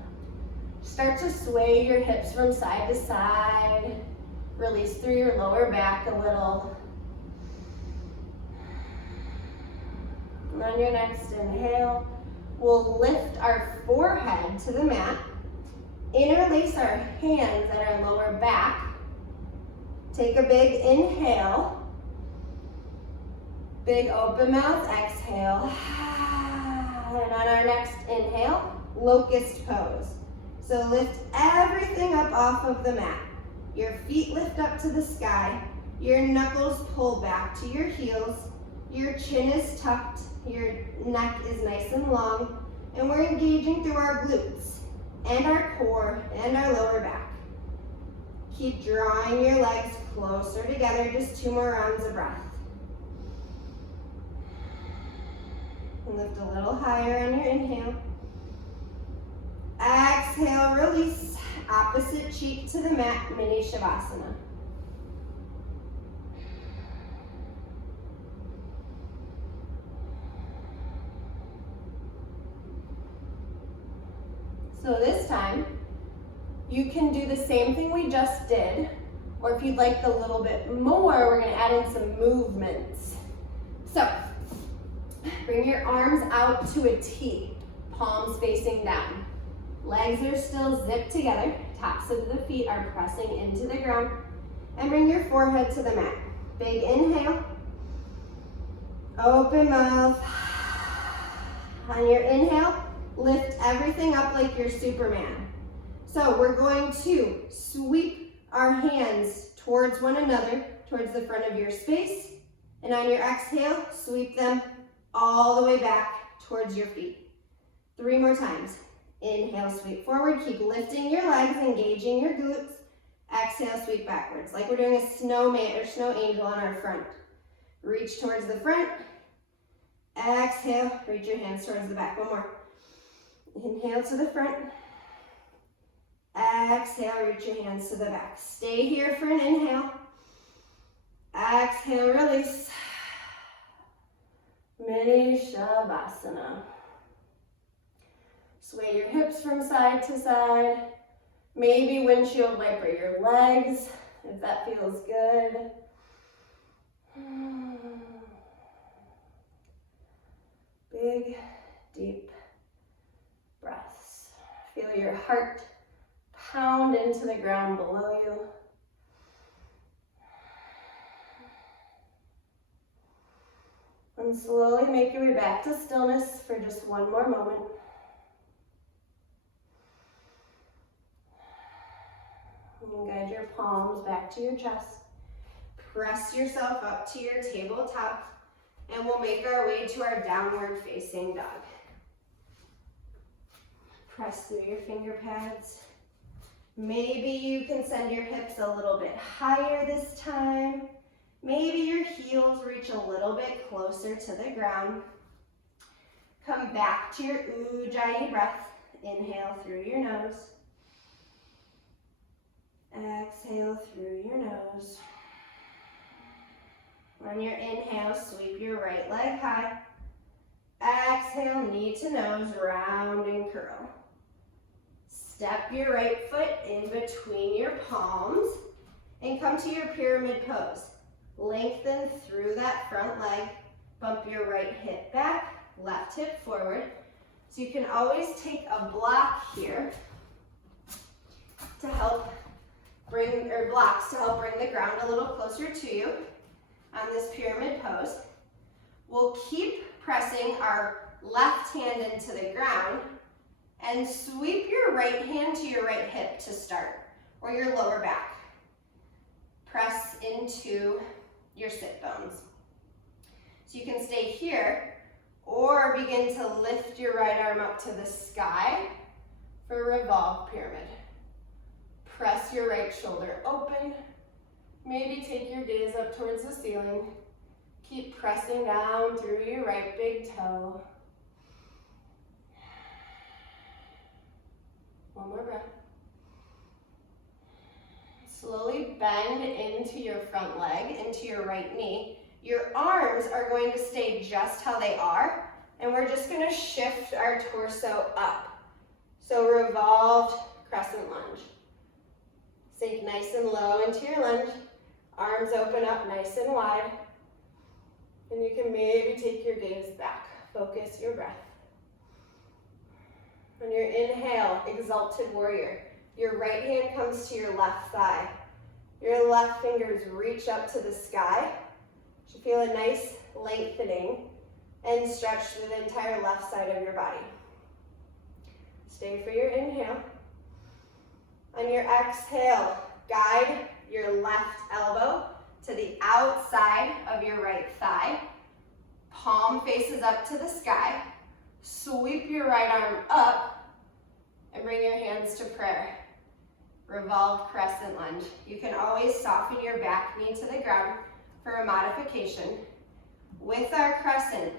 Start to sway your hips from side to side. Release through your lower back a little. And on your next inhale, we'll lift our forehead to the mat. Interlace our hands at our lower back. Take a big inhale. Big open mouth, exhale. And on our next inhale, locust pose. So lift everything up off of the mat. Your feet lift up to the sky. Your knuckles pull back to your heels. Your chin is tucked. Your neck is nice and long. And we're engaging through our glutes and our core and our lower back. Keep drawing your legs closer together. Just 2 more rounds of breath. And lift a little higher on your inhale. Exhale, release. Opposite cheek to the mat, Mini Shavasana. So this time, you can do the same thing we just did, or if you'd like a little bit more, we're gonna add in some movements. So, bring your arms out to a T, palms facing down. Legs are still zipped together, tops of the feet are pressing into the ground, and bring your forehead to the mat. Big inhale, open mouth. On your inhale, lift everything up like you're Superman. So we're going to sweep our hands towards one another, towards the front of your space, and on your exhale, sweep them all the way back towards your feet. 3 more times. Inhale, sweep forward. Keep lifting your legs, engaging your glutes. Exhale, sweep backwards, like we're doing a snowman or snow angel on our front. Reach towards the front. Exhale, reach your hands towards the back. 1 more. Inhale to the front. Exhale, reach your hands to the back. Stay here for an inhale. Exhale, release. Mini Shavasana. Sway your hips from side to side. Maybe windshield wiper your legs, if that feels good. Big, deep breaths. Feel your heart pound into the ground below you. And slowly make your way back to stillness for just 1 more moment. And guide your palms back to your chest. Press yourself up to your tabletop, and we'll make our way to our downward facing dog. Press through your finger pads. Maybe you can send your hips a little bit higher this time. Maybe your heels reach a little bit closer to the ground. Come back to your Ujjayi breath. Inhale through your nose. Exhale through your nose. On your inhale, sweep your right leg high. Exhale, knee to nose, round and curl. Step your right foot in between your palms and come to your pyramid pose. Lengthen through that front leg. Bump your right hip back, left hip forward. So you can always take a block here to help bring, or blocks to help bring the ground a little closer to you on this pyramid pose. We'll keep pressing our left hand into the ground and sweep your right hand to your right hip to start, or your lower back. Press into your sit bones. So you can stay here or begin to lift your right arm up to the sky for revolve pyramid. Press your right shoulder open. Maybe take your gaze up towards the ceiling. Keep pressing down through your right big toe. 1 more breath. Slowly bend into your front leg, into your right knee. Your arms are going to stay just how they are, and we're just going to shift our torso up. So revolved crescent lunge. Sink nice and low into your lunge. Arms open up nice and wide. And you can maybe take your gaze back. Focus your breath. On your inhale, exalted warrior. Your right hand comes to your left thigh. Your left fingers reach up to the sky. You should feel a nice lengthening and stretch through the entire left side of your body. Stay for your inhale. On your exhale, guide your left elbow to the outside of your right thigh. Palm faces up to the sky. Sweep your right arm up and bring your hands to prayer. Revolve crescent lunge. You can always soften your back knee to the ground for a modification. With our crescent,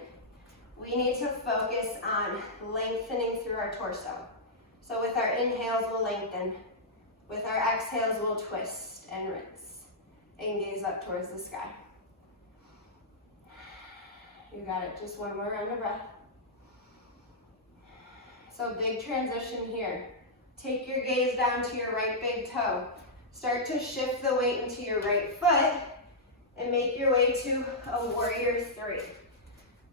we need to focus on lengthening through our torso. So with our inhales, we'll lengthen. With our exhales, we'll twist and rinse and gaze up towards the sky. You got it, just one more round of breath. So big transition here. Take your gaze down to your right big toe. Start to shift the weight into your right foot and make your way to a warrior three.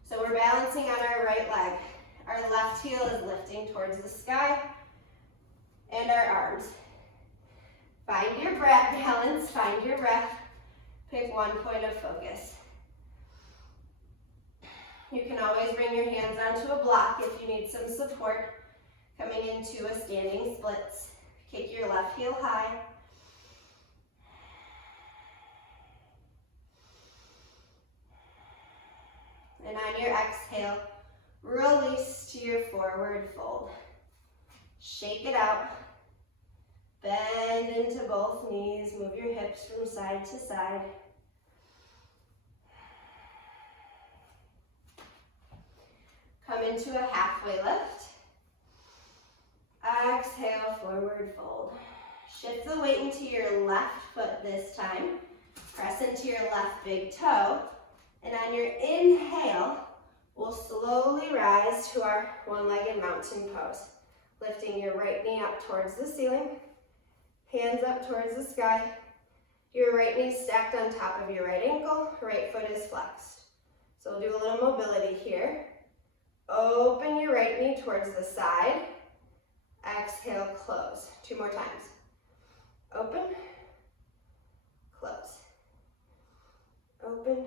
So we're balancing on our right leg. Our left heel is lifting towards the sky and our arms. Find your breath, balance, find your breath. Pick one point of focus. You can always bring your hands onto a block if you need some support. Coming into a standing splits. Kick your left heel high. And on your exhale, release to your forward fold. Shake it out. Bend into both knees. Move your hips from side to side. Come into a halfway lift. Exhale, forward fold. Shift the weight into your left foot this time. Press into your left big toe. And on your inhale, we'll slowly rise to our one-legged mountain pose. Lifting your right knee up towards the ceiling. Hands up towards the sky. Your right knee stacked on top of your right ankle. Right foot is flexed. So we'll do a little mobility here. Open your right knee towards the side. Exhale, close. Two more times. Open, close. Open,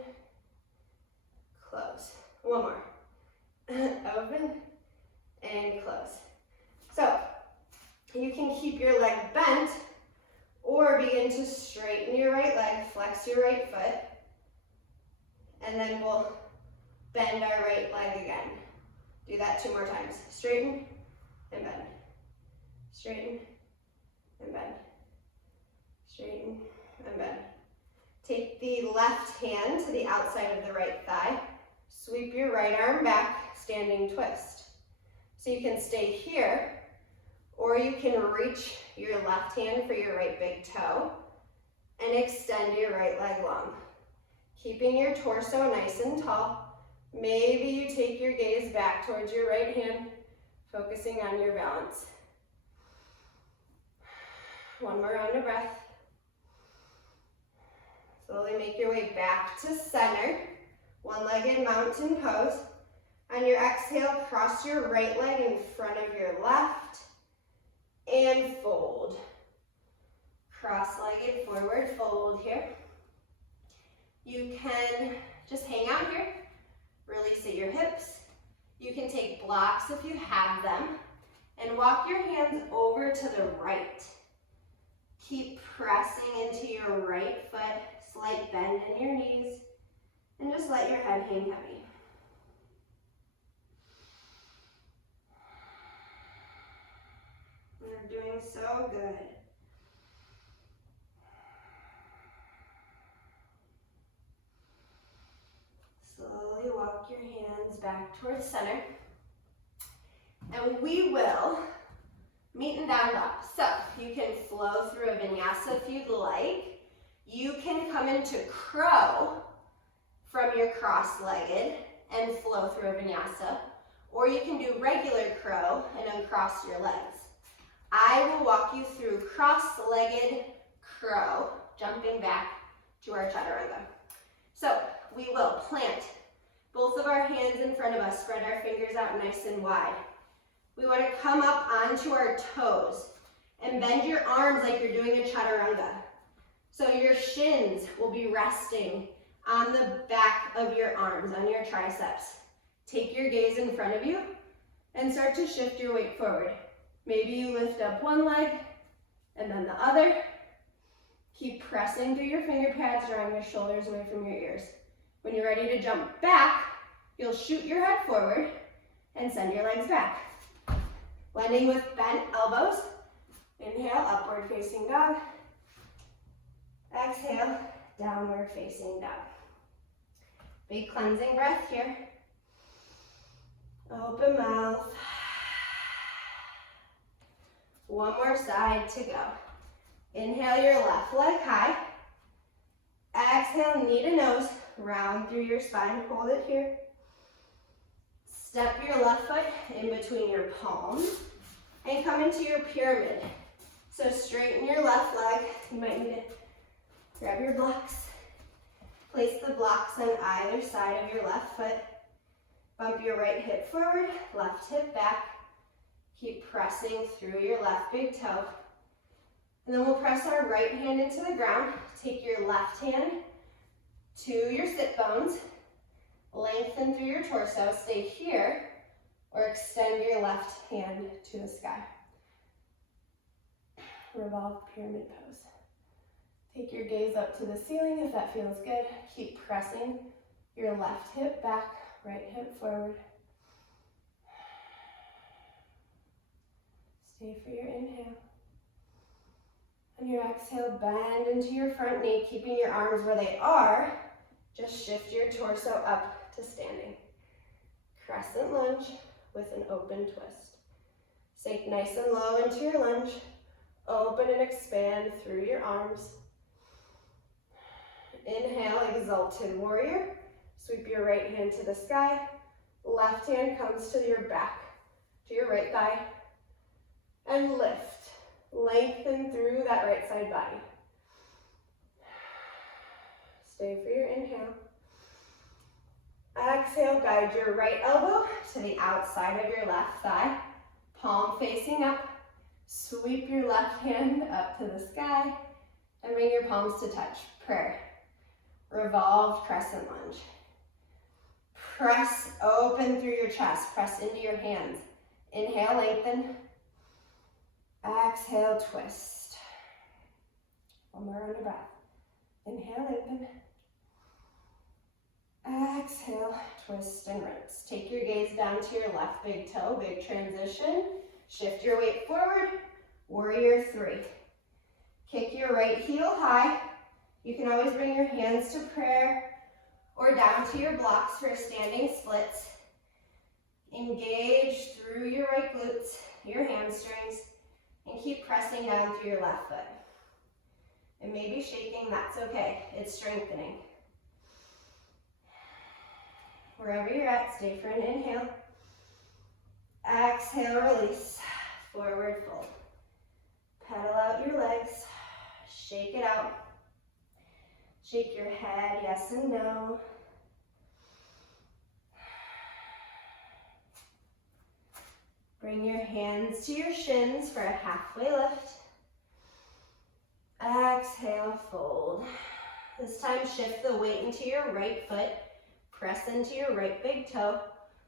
close. One more. Open and close. So you can keep your leg bent or begin to straighten your right leg, flex your right foot, and then we'll bend our right leg again. Do that two more times. Straighten and bend. Straighten and bend. Straighten and bend. Take the left hand to the outside of the right thigh. Sweep your right arm back, standing twist. So you can stay here, or you can reach your left hand for your right big toe and extend your right leg long. Keeping your torso nice and tall. Maybe you take your gaze back towards your right hand, focusing on your balance. One more round of breath. Slowly make your way back to center. One-legged mountain pose. On your exhale, cross your right leg in front of your left and fold. Cross-legged forward fold here. You can just hang out here. Release at your hips. You can take blocks if you have them and walk your hands over to the right. Keep pressing into your right foot, slight bend in your knees, and just let your head hang heavy. You're doing so good. Slowly walk your hands back towards center. And we will meet in down dog. So you can flow through a vinyasa if you'd like. You can come into crow from your cross-legged and flow through a vinyasa, or you can do regular crow and uncross your legs. I will walk you through cross-legged crow, jumping back to our chaturanga. So we will plant both of our hands in front of us, spread our fingers out nice and wide. We want to come up onto our toes and bend your arms like you're doing a chaturanga. So your shins will be resting on the back of your arms, on your triceps. Take your gaze in front of you and start to shift your weight forward. Maybe you lift up one leg and then the other. Keep pressing through your finger pads, drawing your shoulders away from your ears. When you're ready to jump back, you'll shoot your head forward and send your legs back. Blending with bent elbows. Inhale, upward facing dog. Exhale, downward facing dog. Big cleansing breath here. Open mouth. One more side to go. Inhale your left leg high. Exhale, knee to nose, round through your spine, hold it here. Step your left foot in between your palms and come into your pyramid. So straighten your left leg. You might need to grab your blocks. Place the blocks on either side of your left foot. Bump your right hip forward, left hip back. Keep pressing through your left big toe. And then we'll press our right hand into the ground. Take your left hand to your sit bones. Lengthen through your torso. Stay here or extend your left hand to the sky. Revolve pyramid pose. Take your gaze up to the ceiling if that feels good. Keep pressing your left hip back, right hip forward. Stay for your inhale. On your exhale, bend into your front knee, keeping your arms where they are. Just shift your torso up to standing. Crescent lunge with an open twist. Sink nice and low into your lunge. Open and expand through your arms. Inhale, exalted warrior. Sweep your right hand to the sky. Left hand comes to your back, to your right thigh. And lift. Lengthen through that right side body. Stay for your inhale. Exhale, guide your right elbow to the outside of your left thigh. Palm facing up. Sweep your left hand up to the sky and bring your palms to touch. Prayer. Revolved crescent lunge. Press open through your chest. Press into your hands. Inhale, lengthen. Exhale, twist. One more round of breath. Inhale, lengthen. Exhale, twist and rinse. Take your gaze down to your left big toe, big transition. Shift your weight forward, warrior three. Kick your right heel high. You can always bring your hands to prayer or down to your blocks for standing splits. Engage through your right glutes, your hamstrings, and keep pressing down through your left foot. It may be shaking, that's okay. It's strengthening. Wherever you're at, stay for an inhale. Exhale, release. Forward fold. Pedal out your legs. Shake it out. Shake your head, yes and no. Bring your hands to your shins for a halfway lift. Exhale, fold. This time, shift the weight into your right foot. Press into your right big toe.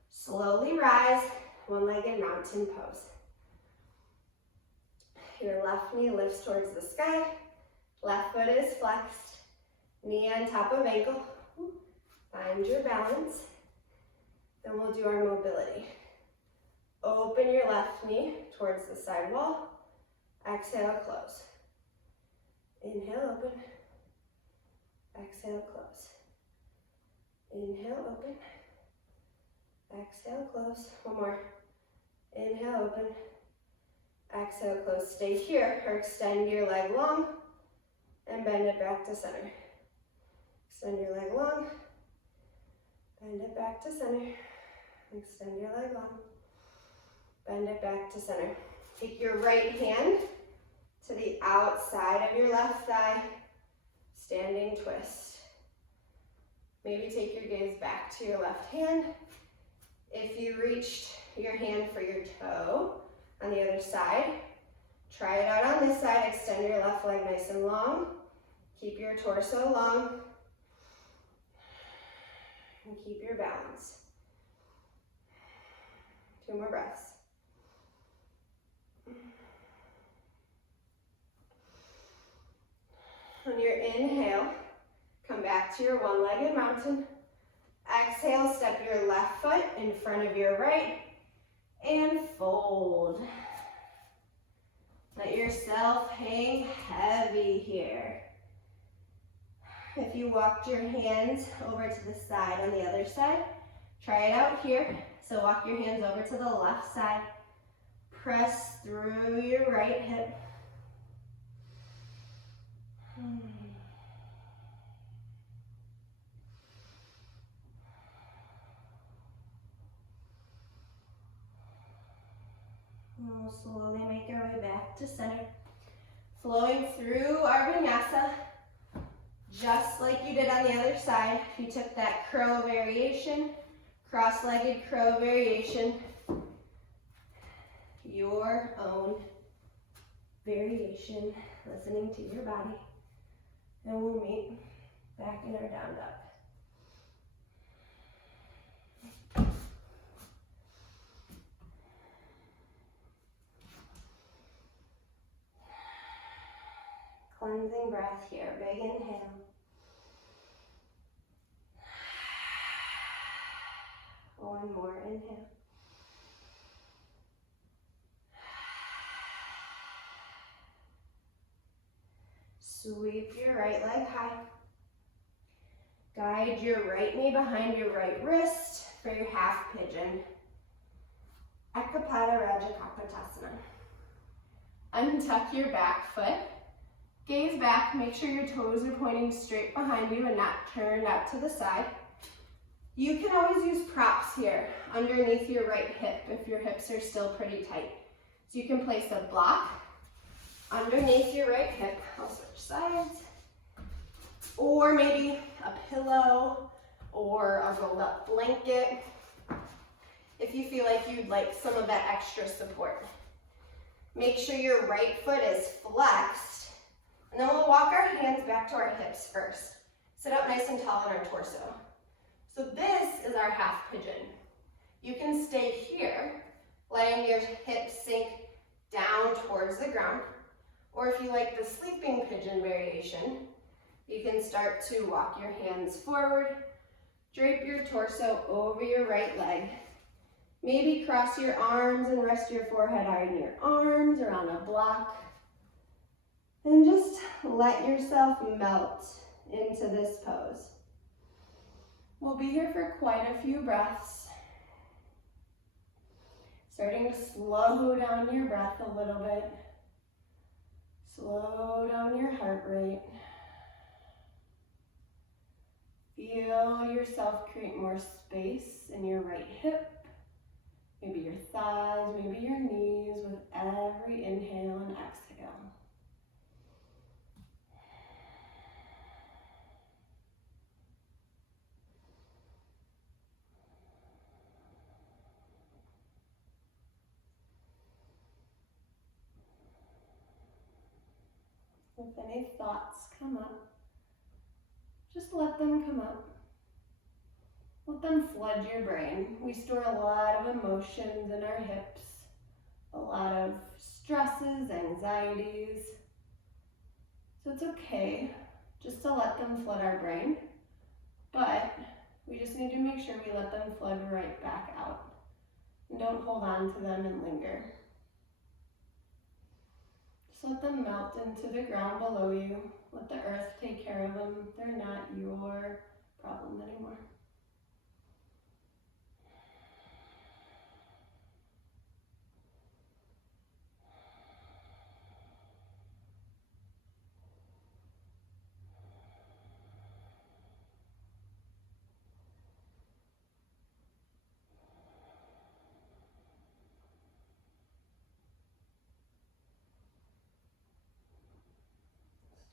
Slowly rise, one-legged mountain pose. Your left knee lifts towards the sky. Left foot is flexed. Knee on top of ankle. Find your balance. Then we'll do our mobility. Open your left knee towards the side wall. Exhale, close. Inhale, open. Exhale, close. Inhale, open. Exhale, close. One more. Inhale, open. Exhale, close. Stay here or extend your leg long. and bend it back to center. Extend your leg long, bend it back to center. Extend your leg long, bend it back to center. Take your right hand to the outside of your left thigh, standing twist. Maybe take your gaze back to your left hand. If you reached your hand for your toe on the other side, try it out on this side. Extend your left leg nice and long. Keep your torso long. And keep your balance. 2 more breaths. On your inhale, come back to your one-legged mountain. Exhale, step your left foot in front of your right and fold. Let yourself hang heavy here. If you walked your hands over to the side on the other side, try it out here. So walk your hands over to the left side. Press through your right hip. We'll slowly make our way back to center. Flowing through our Vinyasa, just like you did on the other side. You took that crow variation, cross-legged crow variation, your own variation, listening to your body. And we'll meet back in our down dog. Cleansing breath here, big inhale. One more inhale. Sweep your right leg high. Guide your right knee behind your right wrist for your half pigeon. Ekapada Rajakapotasana. Untuck your back foot. Gaze back, make sure your toes are pointing straight behind you and not turned out to the side. You can always use props here underneath your right hip if your hips are still pretty tight. So you can place a block underneath your right hip. I'll switch sides. Or maybe a pillow or a rolled up blanket if you feel like you'd like some of that extra support. Make sure your right foot is flexed. And then we'll walk our hands back to our hips first. Sit up nice and tall on our torso. So this is our half pigeon. You can stay here, letting your hips sink down towards the ground. Or if you like the sleeping pigeon variation, you can start to walk your hands forward, drape your torso over your right leg. Maybe cross your arms and rest your forehead on your arms or on a block. And just let yourself melt into this pose. We'll be here for quite a few breaths. Starting to slow down your breath a little bit. Slow down your heart rate. Feel yourself create more space in your right hip. Maybe your thighs, maybe your knees with every inhale and exhale. If any thoughts come up, just let them come up. Let them flood your brain. We store a lot of emotions in our hips, a lot of stresses, anxieties. So it's okay just to let them flood our brain, but we just need to make sure we let them flood right back out. And don't hold on to them and linger. Just let them melt into the ground below you. Let the earth take care of them. They're not your problem anymore.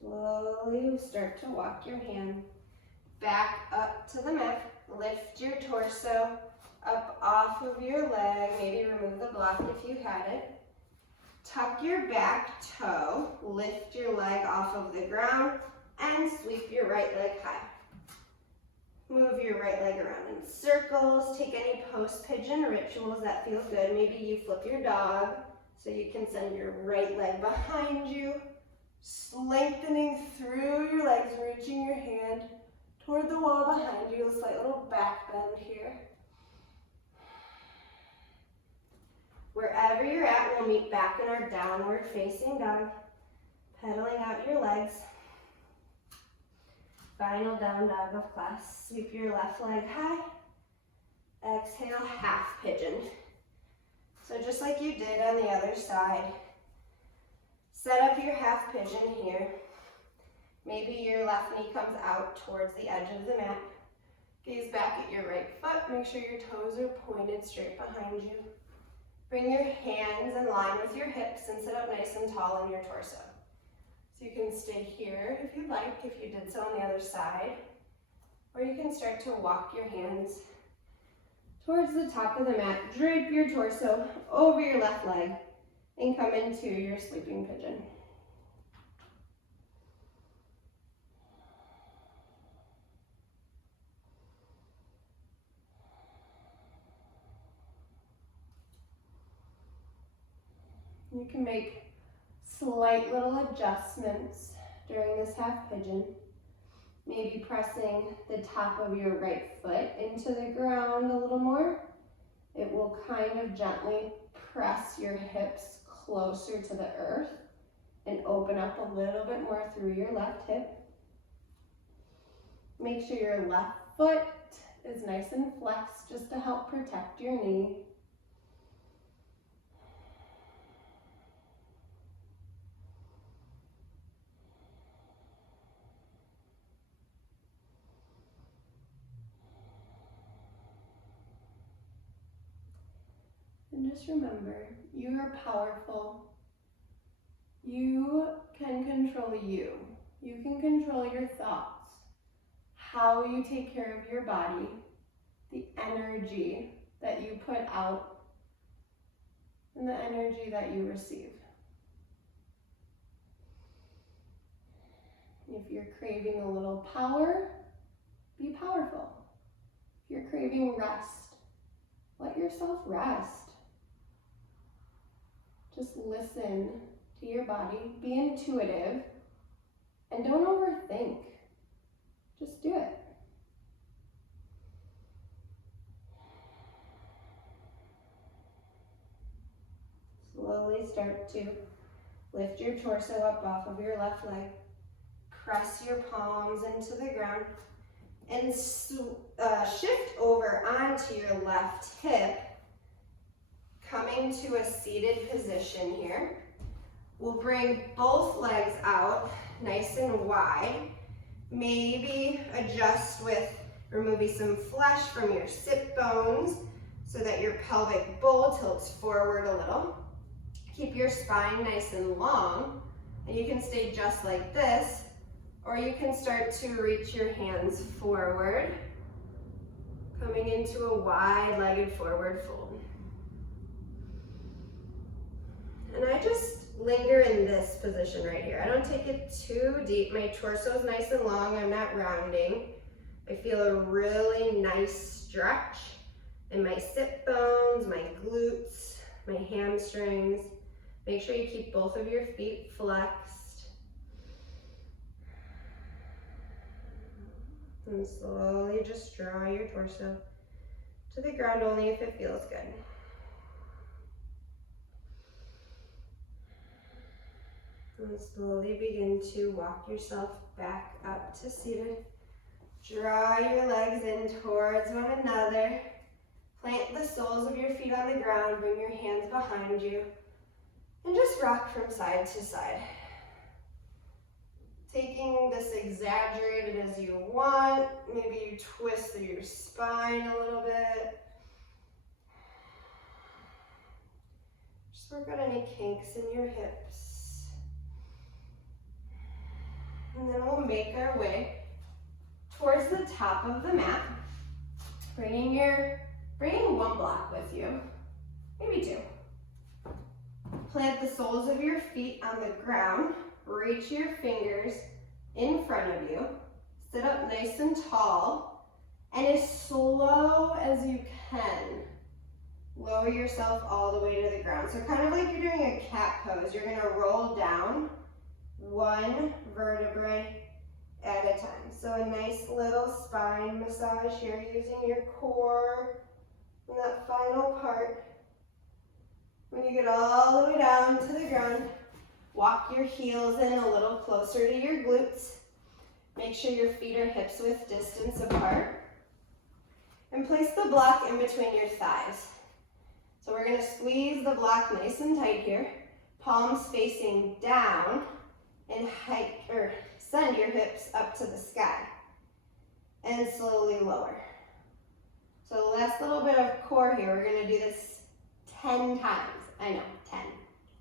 Slowly start to walk your hand back up to the mat. Lift your torso up off of your leg. Maybe remove the block if you had it. Tuck your back toe. Lift your leg off of the ground and sweep your right leg high. Move your right leg around in circles. Take any post pigeon rituals that feel good. Maybe you flip your dog so you can send your right leg behind you. Lengthening through your legs, reaching your hand toward the wall behind you. A slight little back bend here. Wherever you're at, we'll meet back in our downward facing dog. Pedaling out your legs. Final down dog of class. Sweep your left leg high. Exhale, half pigeon. So just like you did on the other side, set up your half pigeon here. Maybe your left knee comes out towards the edge of the mat. Gaze back at your right foot. Make sure your toes are pointed straight behind you. Bring your hands in line with your hips and sit up nice and tall on your torso. So you can stay here if you'd like, if you did so on the other side. Or you can start to walk your hands towards the top of the mat. Drape your torso over your left leg and come into your sleeping pigeon. You can make slight little adjustments during this half pigeon. Maybe pressing the top of your right foot into the ground a little more. It will kind of gently press your hips closer to the earth and open up a little bit more through your left hip. Make sure your left foot is nice and flexed just to help protect your knee. And just remember, you are powerful. You can control you. You can control your thoughts, how you take care of your body, the energy that you put out, and the energy that you receive. If you're craving a little power, be powerful. If you're craving rest, let yourself rest. Just listen to your body, be intuitive, and don't overthink. Just do it. Slowly start to lift your torso up off of your left leg. Press your palms into the ground and shift over onto your left hip. Coming to a seated position here. We'll bring both legs out nice and wide. Maybe adjust with removing some flesh from your sit bones so that your pelvic bowl tilts forward a little. Keep your spine nice and long, and you can stay just like this, or you can start to reach your hands forward, coming into a wide-legged forward fold. And I just linger in this position right here. I don't take it too deep. My torso is nice and long. I'm not rounding. I feel a really nice stretch in my sit bones, my glutes, my hamstrings. Make sure you keep both of your feet flexed. And slowly just draw your torso to the ground only if it feels good. And slowly begin to walk yourself back up to seated. Draw your legs in towards one another. Plant the soles of your feet on the ground. Bring your hands behind you. And just rock from side to side. Taking this exaggerated as you want. Maybe you twist through your spine a little bit. Just work out any kinks in your hips. And then we'll make our way towards the top of the mat, bringing one block with you, maybe two. Plant the soles of your feet on the ground, reach your fingers in front of you, sit up nice and tall, and as slow as you can, lower yourself all the way to the ground. So kind of like you're doing a cat pose, you're gonna roll down one vertebrae at a time. So a nice little spine massage here using your core and that final part. When you get all the way down to the ground, walk your heels in a little closer to your glutes. Make sure your feet are hips width distance apart. And place the block in between your thighs. So we're gonna squeeze the block nice and tight here. Palms facing down and send your hips up to the sky. And slowly lower. So the last little bit of core here, we're gonna do this 10 times. I know, 10.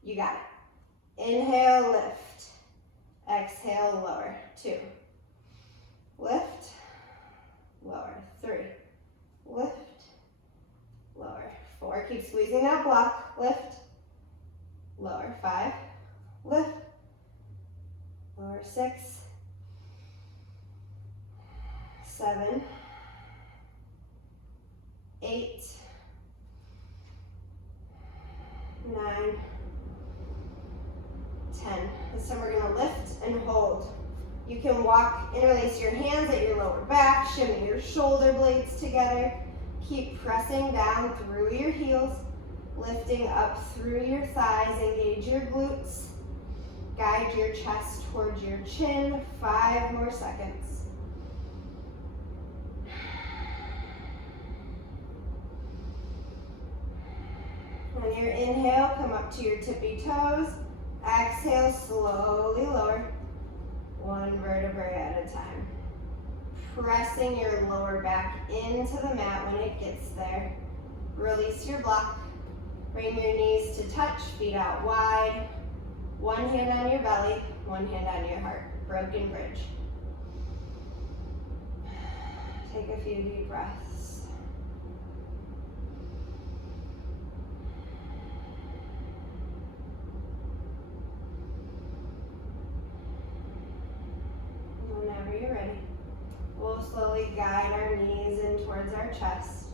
You got it. Inhale, lift. Exhale, lower. 2. Lift, lower. 3. Lift, lower. 4. Keep squeezing that block. Lift, lower. 5. Lift, lower. 6. 7. 8. 9, 10. This time we're going to lift and hold. You can walk, interlace your hands at your lower back, shimmy your shoulder blades together. Keep pressing down through your heels, lifting up through your thighs, engage your glutes. Guide your chest towards your chin. 5 more seconds. On your inhale, come up to your tippy toes. Exhale, slowly lower. 1 vertebrae at a time. Pressing your lower back into the mat when it gets there. Release your block. Bring your knees to touch, feet out wide. 1 hand on your belly, 1 hand on your heart. Broken bridge. Take a few deep breaths. Whenever you're ready, we'll slowly guide our knees in towards our chest.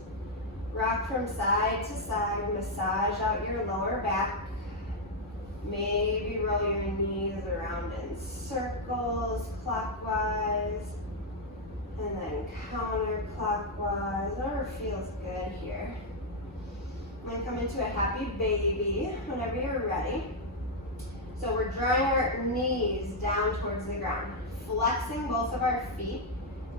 Rock from side to side, massage out your lower back. Maybe roll your knees around in circles, clockwise, and then counterclockwise, whatever feels good here. And then come into a happy baby whenever you're ready. So we're drawing our knees down towards the ground, flexing both of our feet.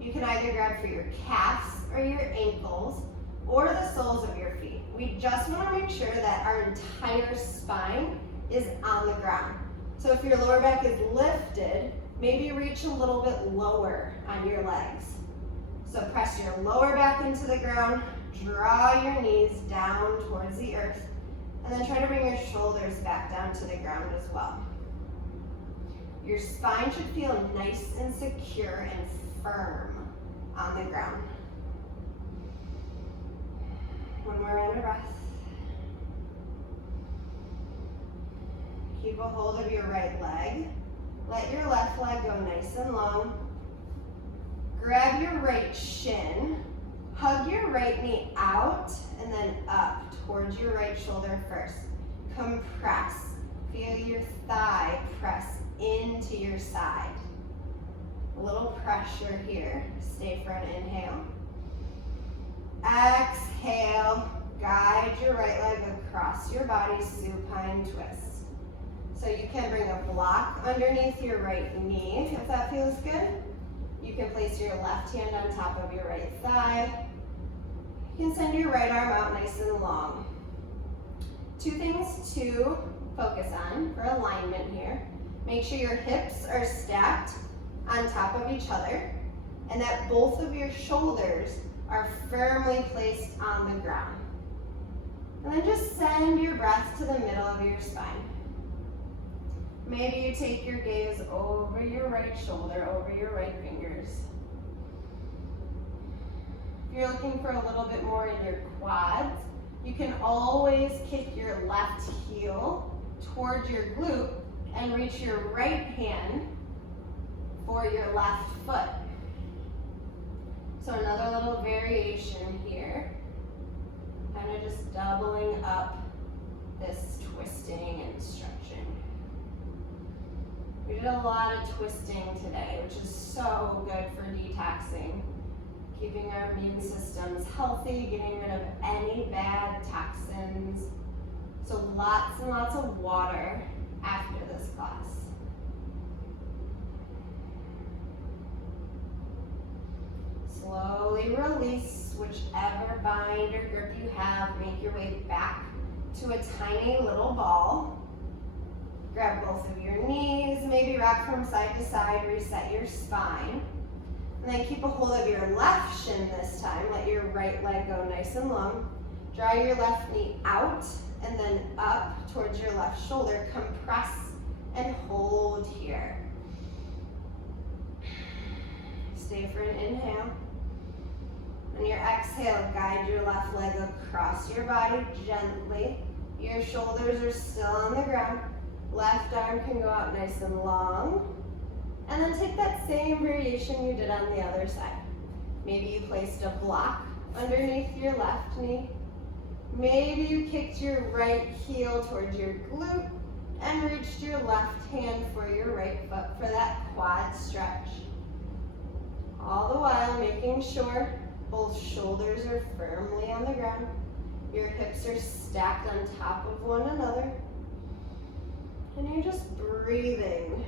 You can either grab for your calves or your ankles or the soles of your feet. We just want to make sure that our entire spine is on the ground. So if your lower back is lifted, maybe reach a little bit lower on your legs. So press your lower back into the ground, draw your knees down towards the earth, and then try to bring your shoulders back down to the ground as well. Your spine should feel nice and secure and firm on the ground. 1 more round of breath. Keep a hold of your right leg. Let your left leg go nice and long. Grab your right shin. Hug your right knee out and then up towards your right shoulder first. Compress. Feel your thigh press into your side. A little pressure here. Stay for an inhale. Exhale. Guide your right leg across your body, supine twist. So you can bring a block underneath your right knee if that feels good. You can place your left hand on top of your right thigh. You can send your right arm out nice and long. 2 things to focus on for alignment here. Make sure your hips are stacked on top of each other and that both of your shoulders are firmly placed on the ground. And then just send your breath to the middle of your spine. Maybe you take your gaze over your right right shoulder over your right fingers. If you're looking for a little bit more in your quads, you can always kick your left heel towards your glute and reach your right hand for your left foot. So another little variation here, kind of just doubling up this twisting and stretching. We did a lot of twisting today, which is so good for detoxing, keeping our immune systems healthy, getting rid of any bad toxins. So lots and lots of water after this class. Slowly release whichever bind or grip you have. Make your way back to a tiny little ball. Grab both of your knees, maybe rock from side to side, reset your spine. And then keep a hold of your left shin this time. Let your right leg go nice and long. Draw your left knee out and then up towards your left shoulder. Compress and hold here. Stay for an inhale. On your exhale, guide your left leg across your body gently. Your shoulders are still on the ground. Left arm can go out nice and long. And then take that same variation you did on the other side. Maybe you placed a block underneath your left knee. Maybe you kicked your right heel towards your glute and reached your left hand for your right foot for that quad stretch. All the while making sure both shoulders are firmly on the ground. Your hips are stacked on top of one another. And you're just breathing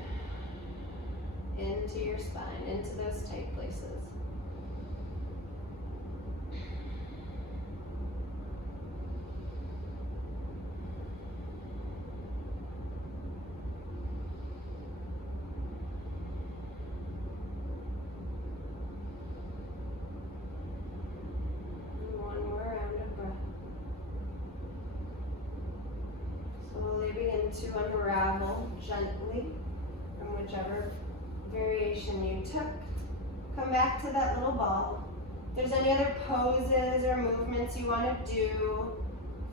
into your spine, into those tight places. And one more round of breath. Slowly begin to unravel gently from whichever variation you took. Come back to that little ball. If there's any other poses or movements you want to do,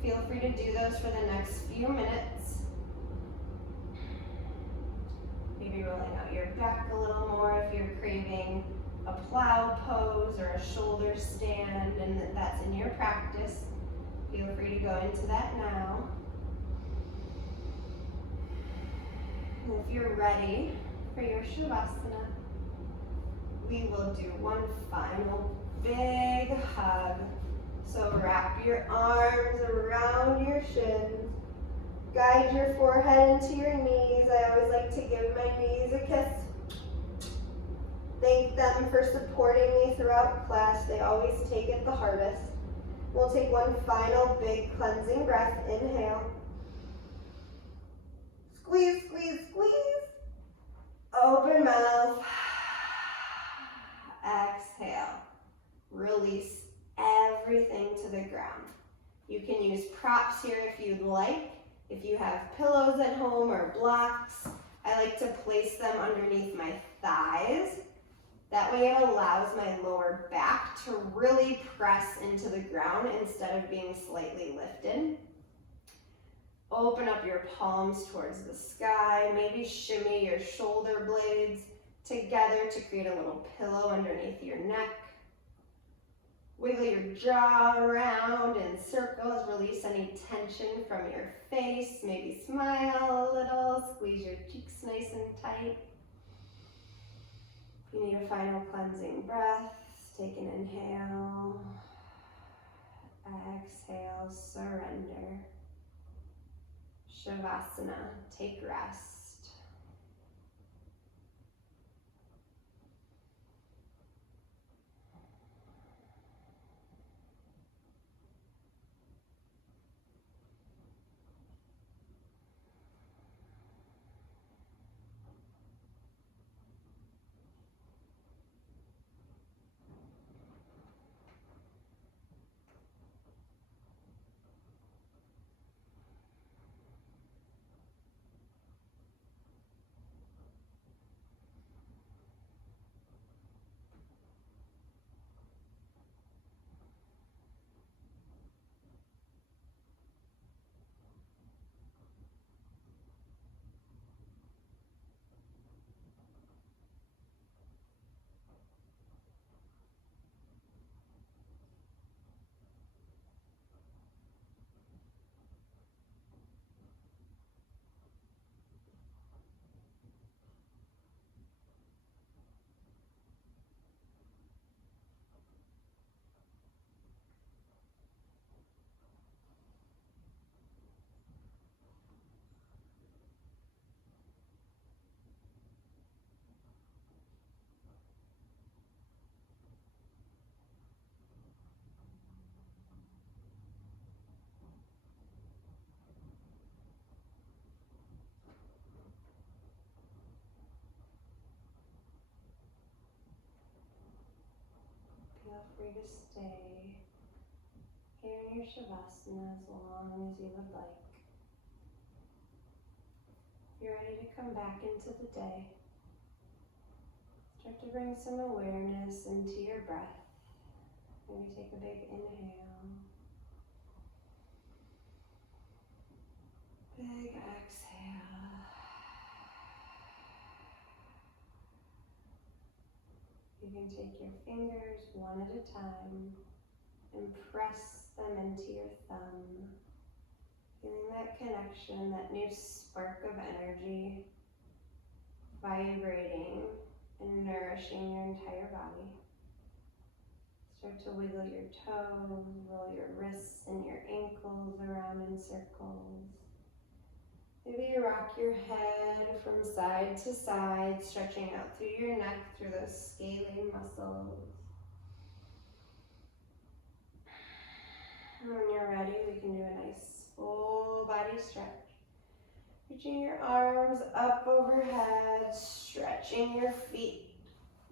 feel free to do those for the next few minutes. Maybe rolling out your back a little more if you're craving a plow pose or a shoulder stand and that's in your practice. Feel free to go into that now. And if you're ready for your Shavasana, we will do one final big hug. So wrap your arms around your shins. Guide your forehead into your knees. I always like to give my knees a kiss. Thank them for supporting me throughout class. They always take it the hardest. We'll take one final big cleansing breath. Inhale. Squeeze, squeeze, squeeze. Open mouth. Exhale. Release everything to the ground. You can use props here if you'd like. If you have pillows at home or blocks, I like to place them underneath my thighs. That way it allows my lower back to really press into the ground instead of being slightly lifted. Open up your palms towards the sky. Maybe shimmy your shoulder blades together to create a little pillow underneath your neck. Wiggle your jaw around in circles. Release any tension from your face. Maybe smile a little. Squeeze your cheeks nice and tight. If you need a final cleansing breath, take an inhale. Exhale, surrender. Shavasana, take rest. to stay here in your Shavasana as long as you would like. If you're ready to come back into the day, start to bring some awareness into your breath. Maybe take a big inhale. Big exhale. You can take your fingers one at a time and press them into your thumb. Feeling that connection, that new spark of energy vibrating and nourishing your entire body. Start to wiggle your toes, roll your wrists and your ankles around in circles. Maybe you rock your head from side to side, stretching out through your neck, through those scaly muscles. And when you're ready, we can do a nice full body stretch. Reaching your arms up overhead, stretching your feet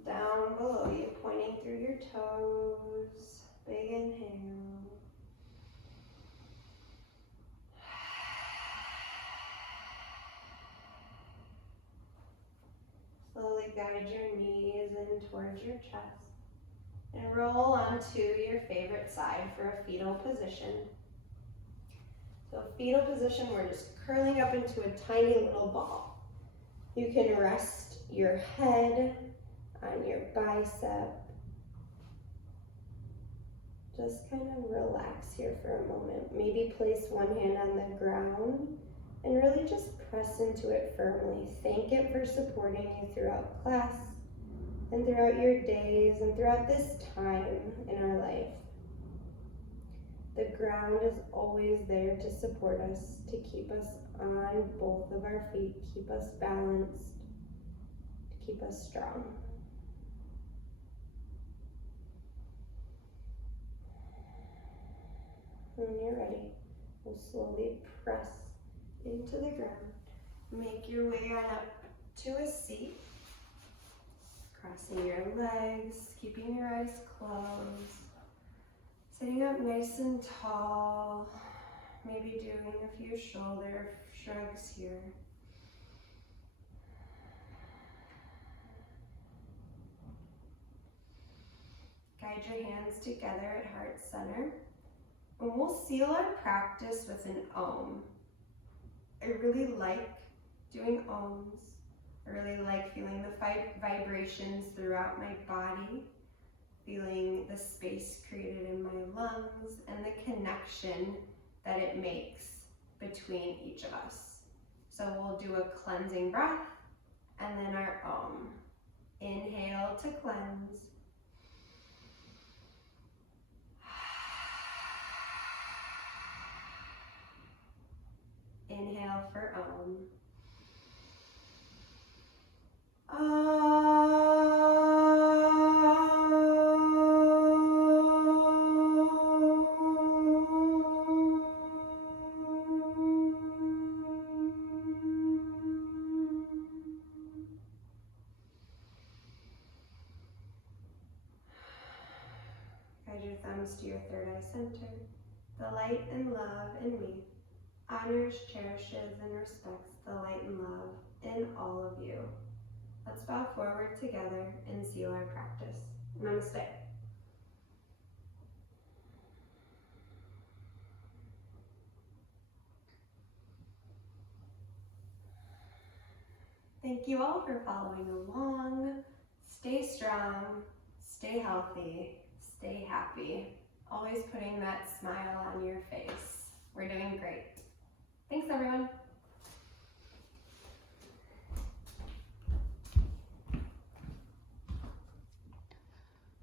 down below you, pointing through your toes. Big inhale. Slowly guide your knees in towards your chest and roll onto your favorite side for a fetal position. So fetal position, we're just curling up into a tiny little ball. You can rest your head on your bicep. Just kind of relax here for a moment. Maybe place one hand on the ground and really just press into it firmly. Thank it for supporting you throughout class and throughout your days and throughout this time in our life. The ground is always there to support us, to keep us on both of our feet, keep us balanced, to keep us strong. When you're ready, we'll slowly press into the ground. Make your way on up to a seat. Crossing your legs, keeping your eyes closed. Sitting up nice and tall. Maybe doing a few shoulder shrugs here. Guide your hands together at heart center. And we'll seal our practice with an Om. I really like doing Oms. I really like feeling the vibrations throughout my body, feeling the space created in my lungs and the connection that it makes between each of us. So we'll do a cleansing breath and then our Om. Inhale to cleanse. Inhale for Om. Guide your thumbs to your third eye center. The light and love in me honors, cherishes, and respects the light and love in all of you. Let's bow forward together and seal our practice. Namaste. Thank you all for following along. Stay strong, stay healthy, stay happy. Always putting that smile on your face. We're doing great. Thanks, everyone.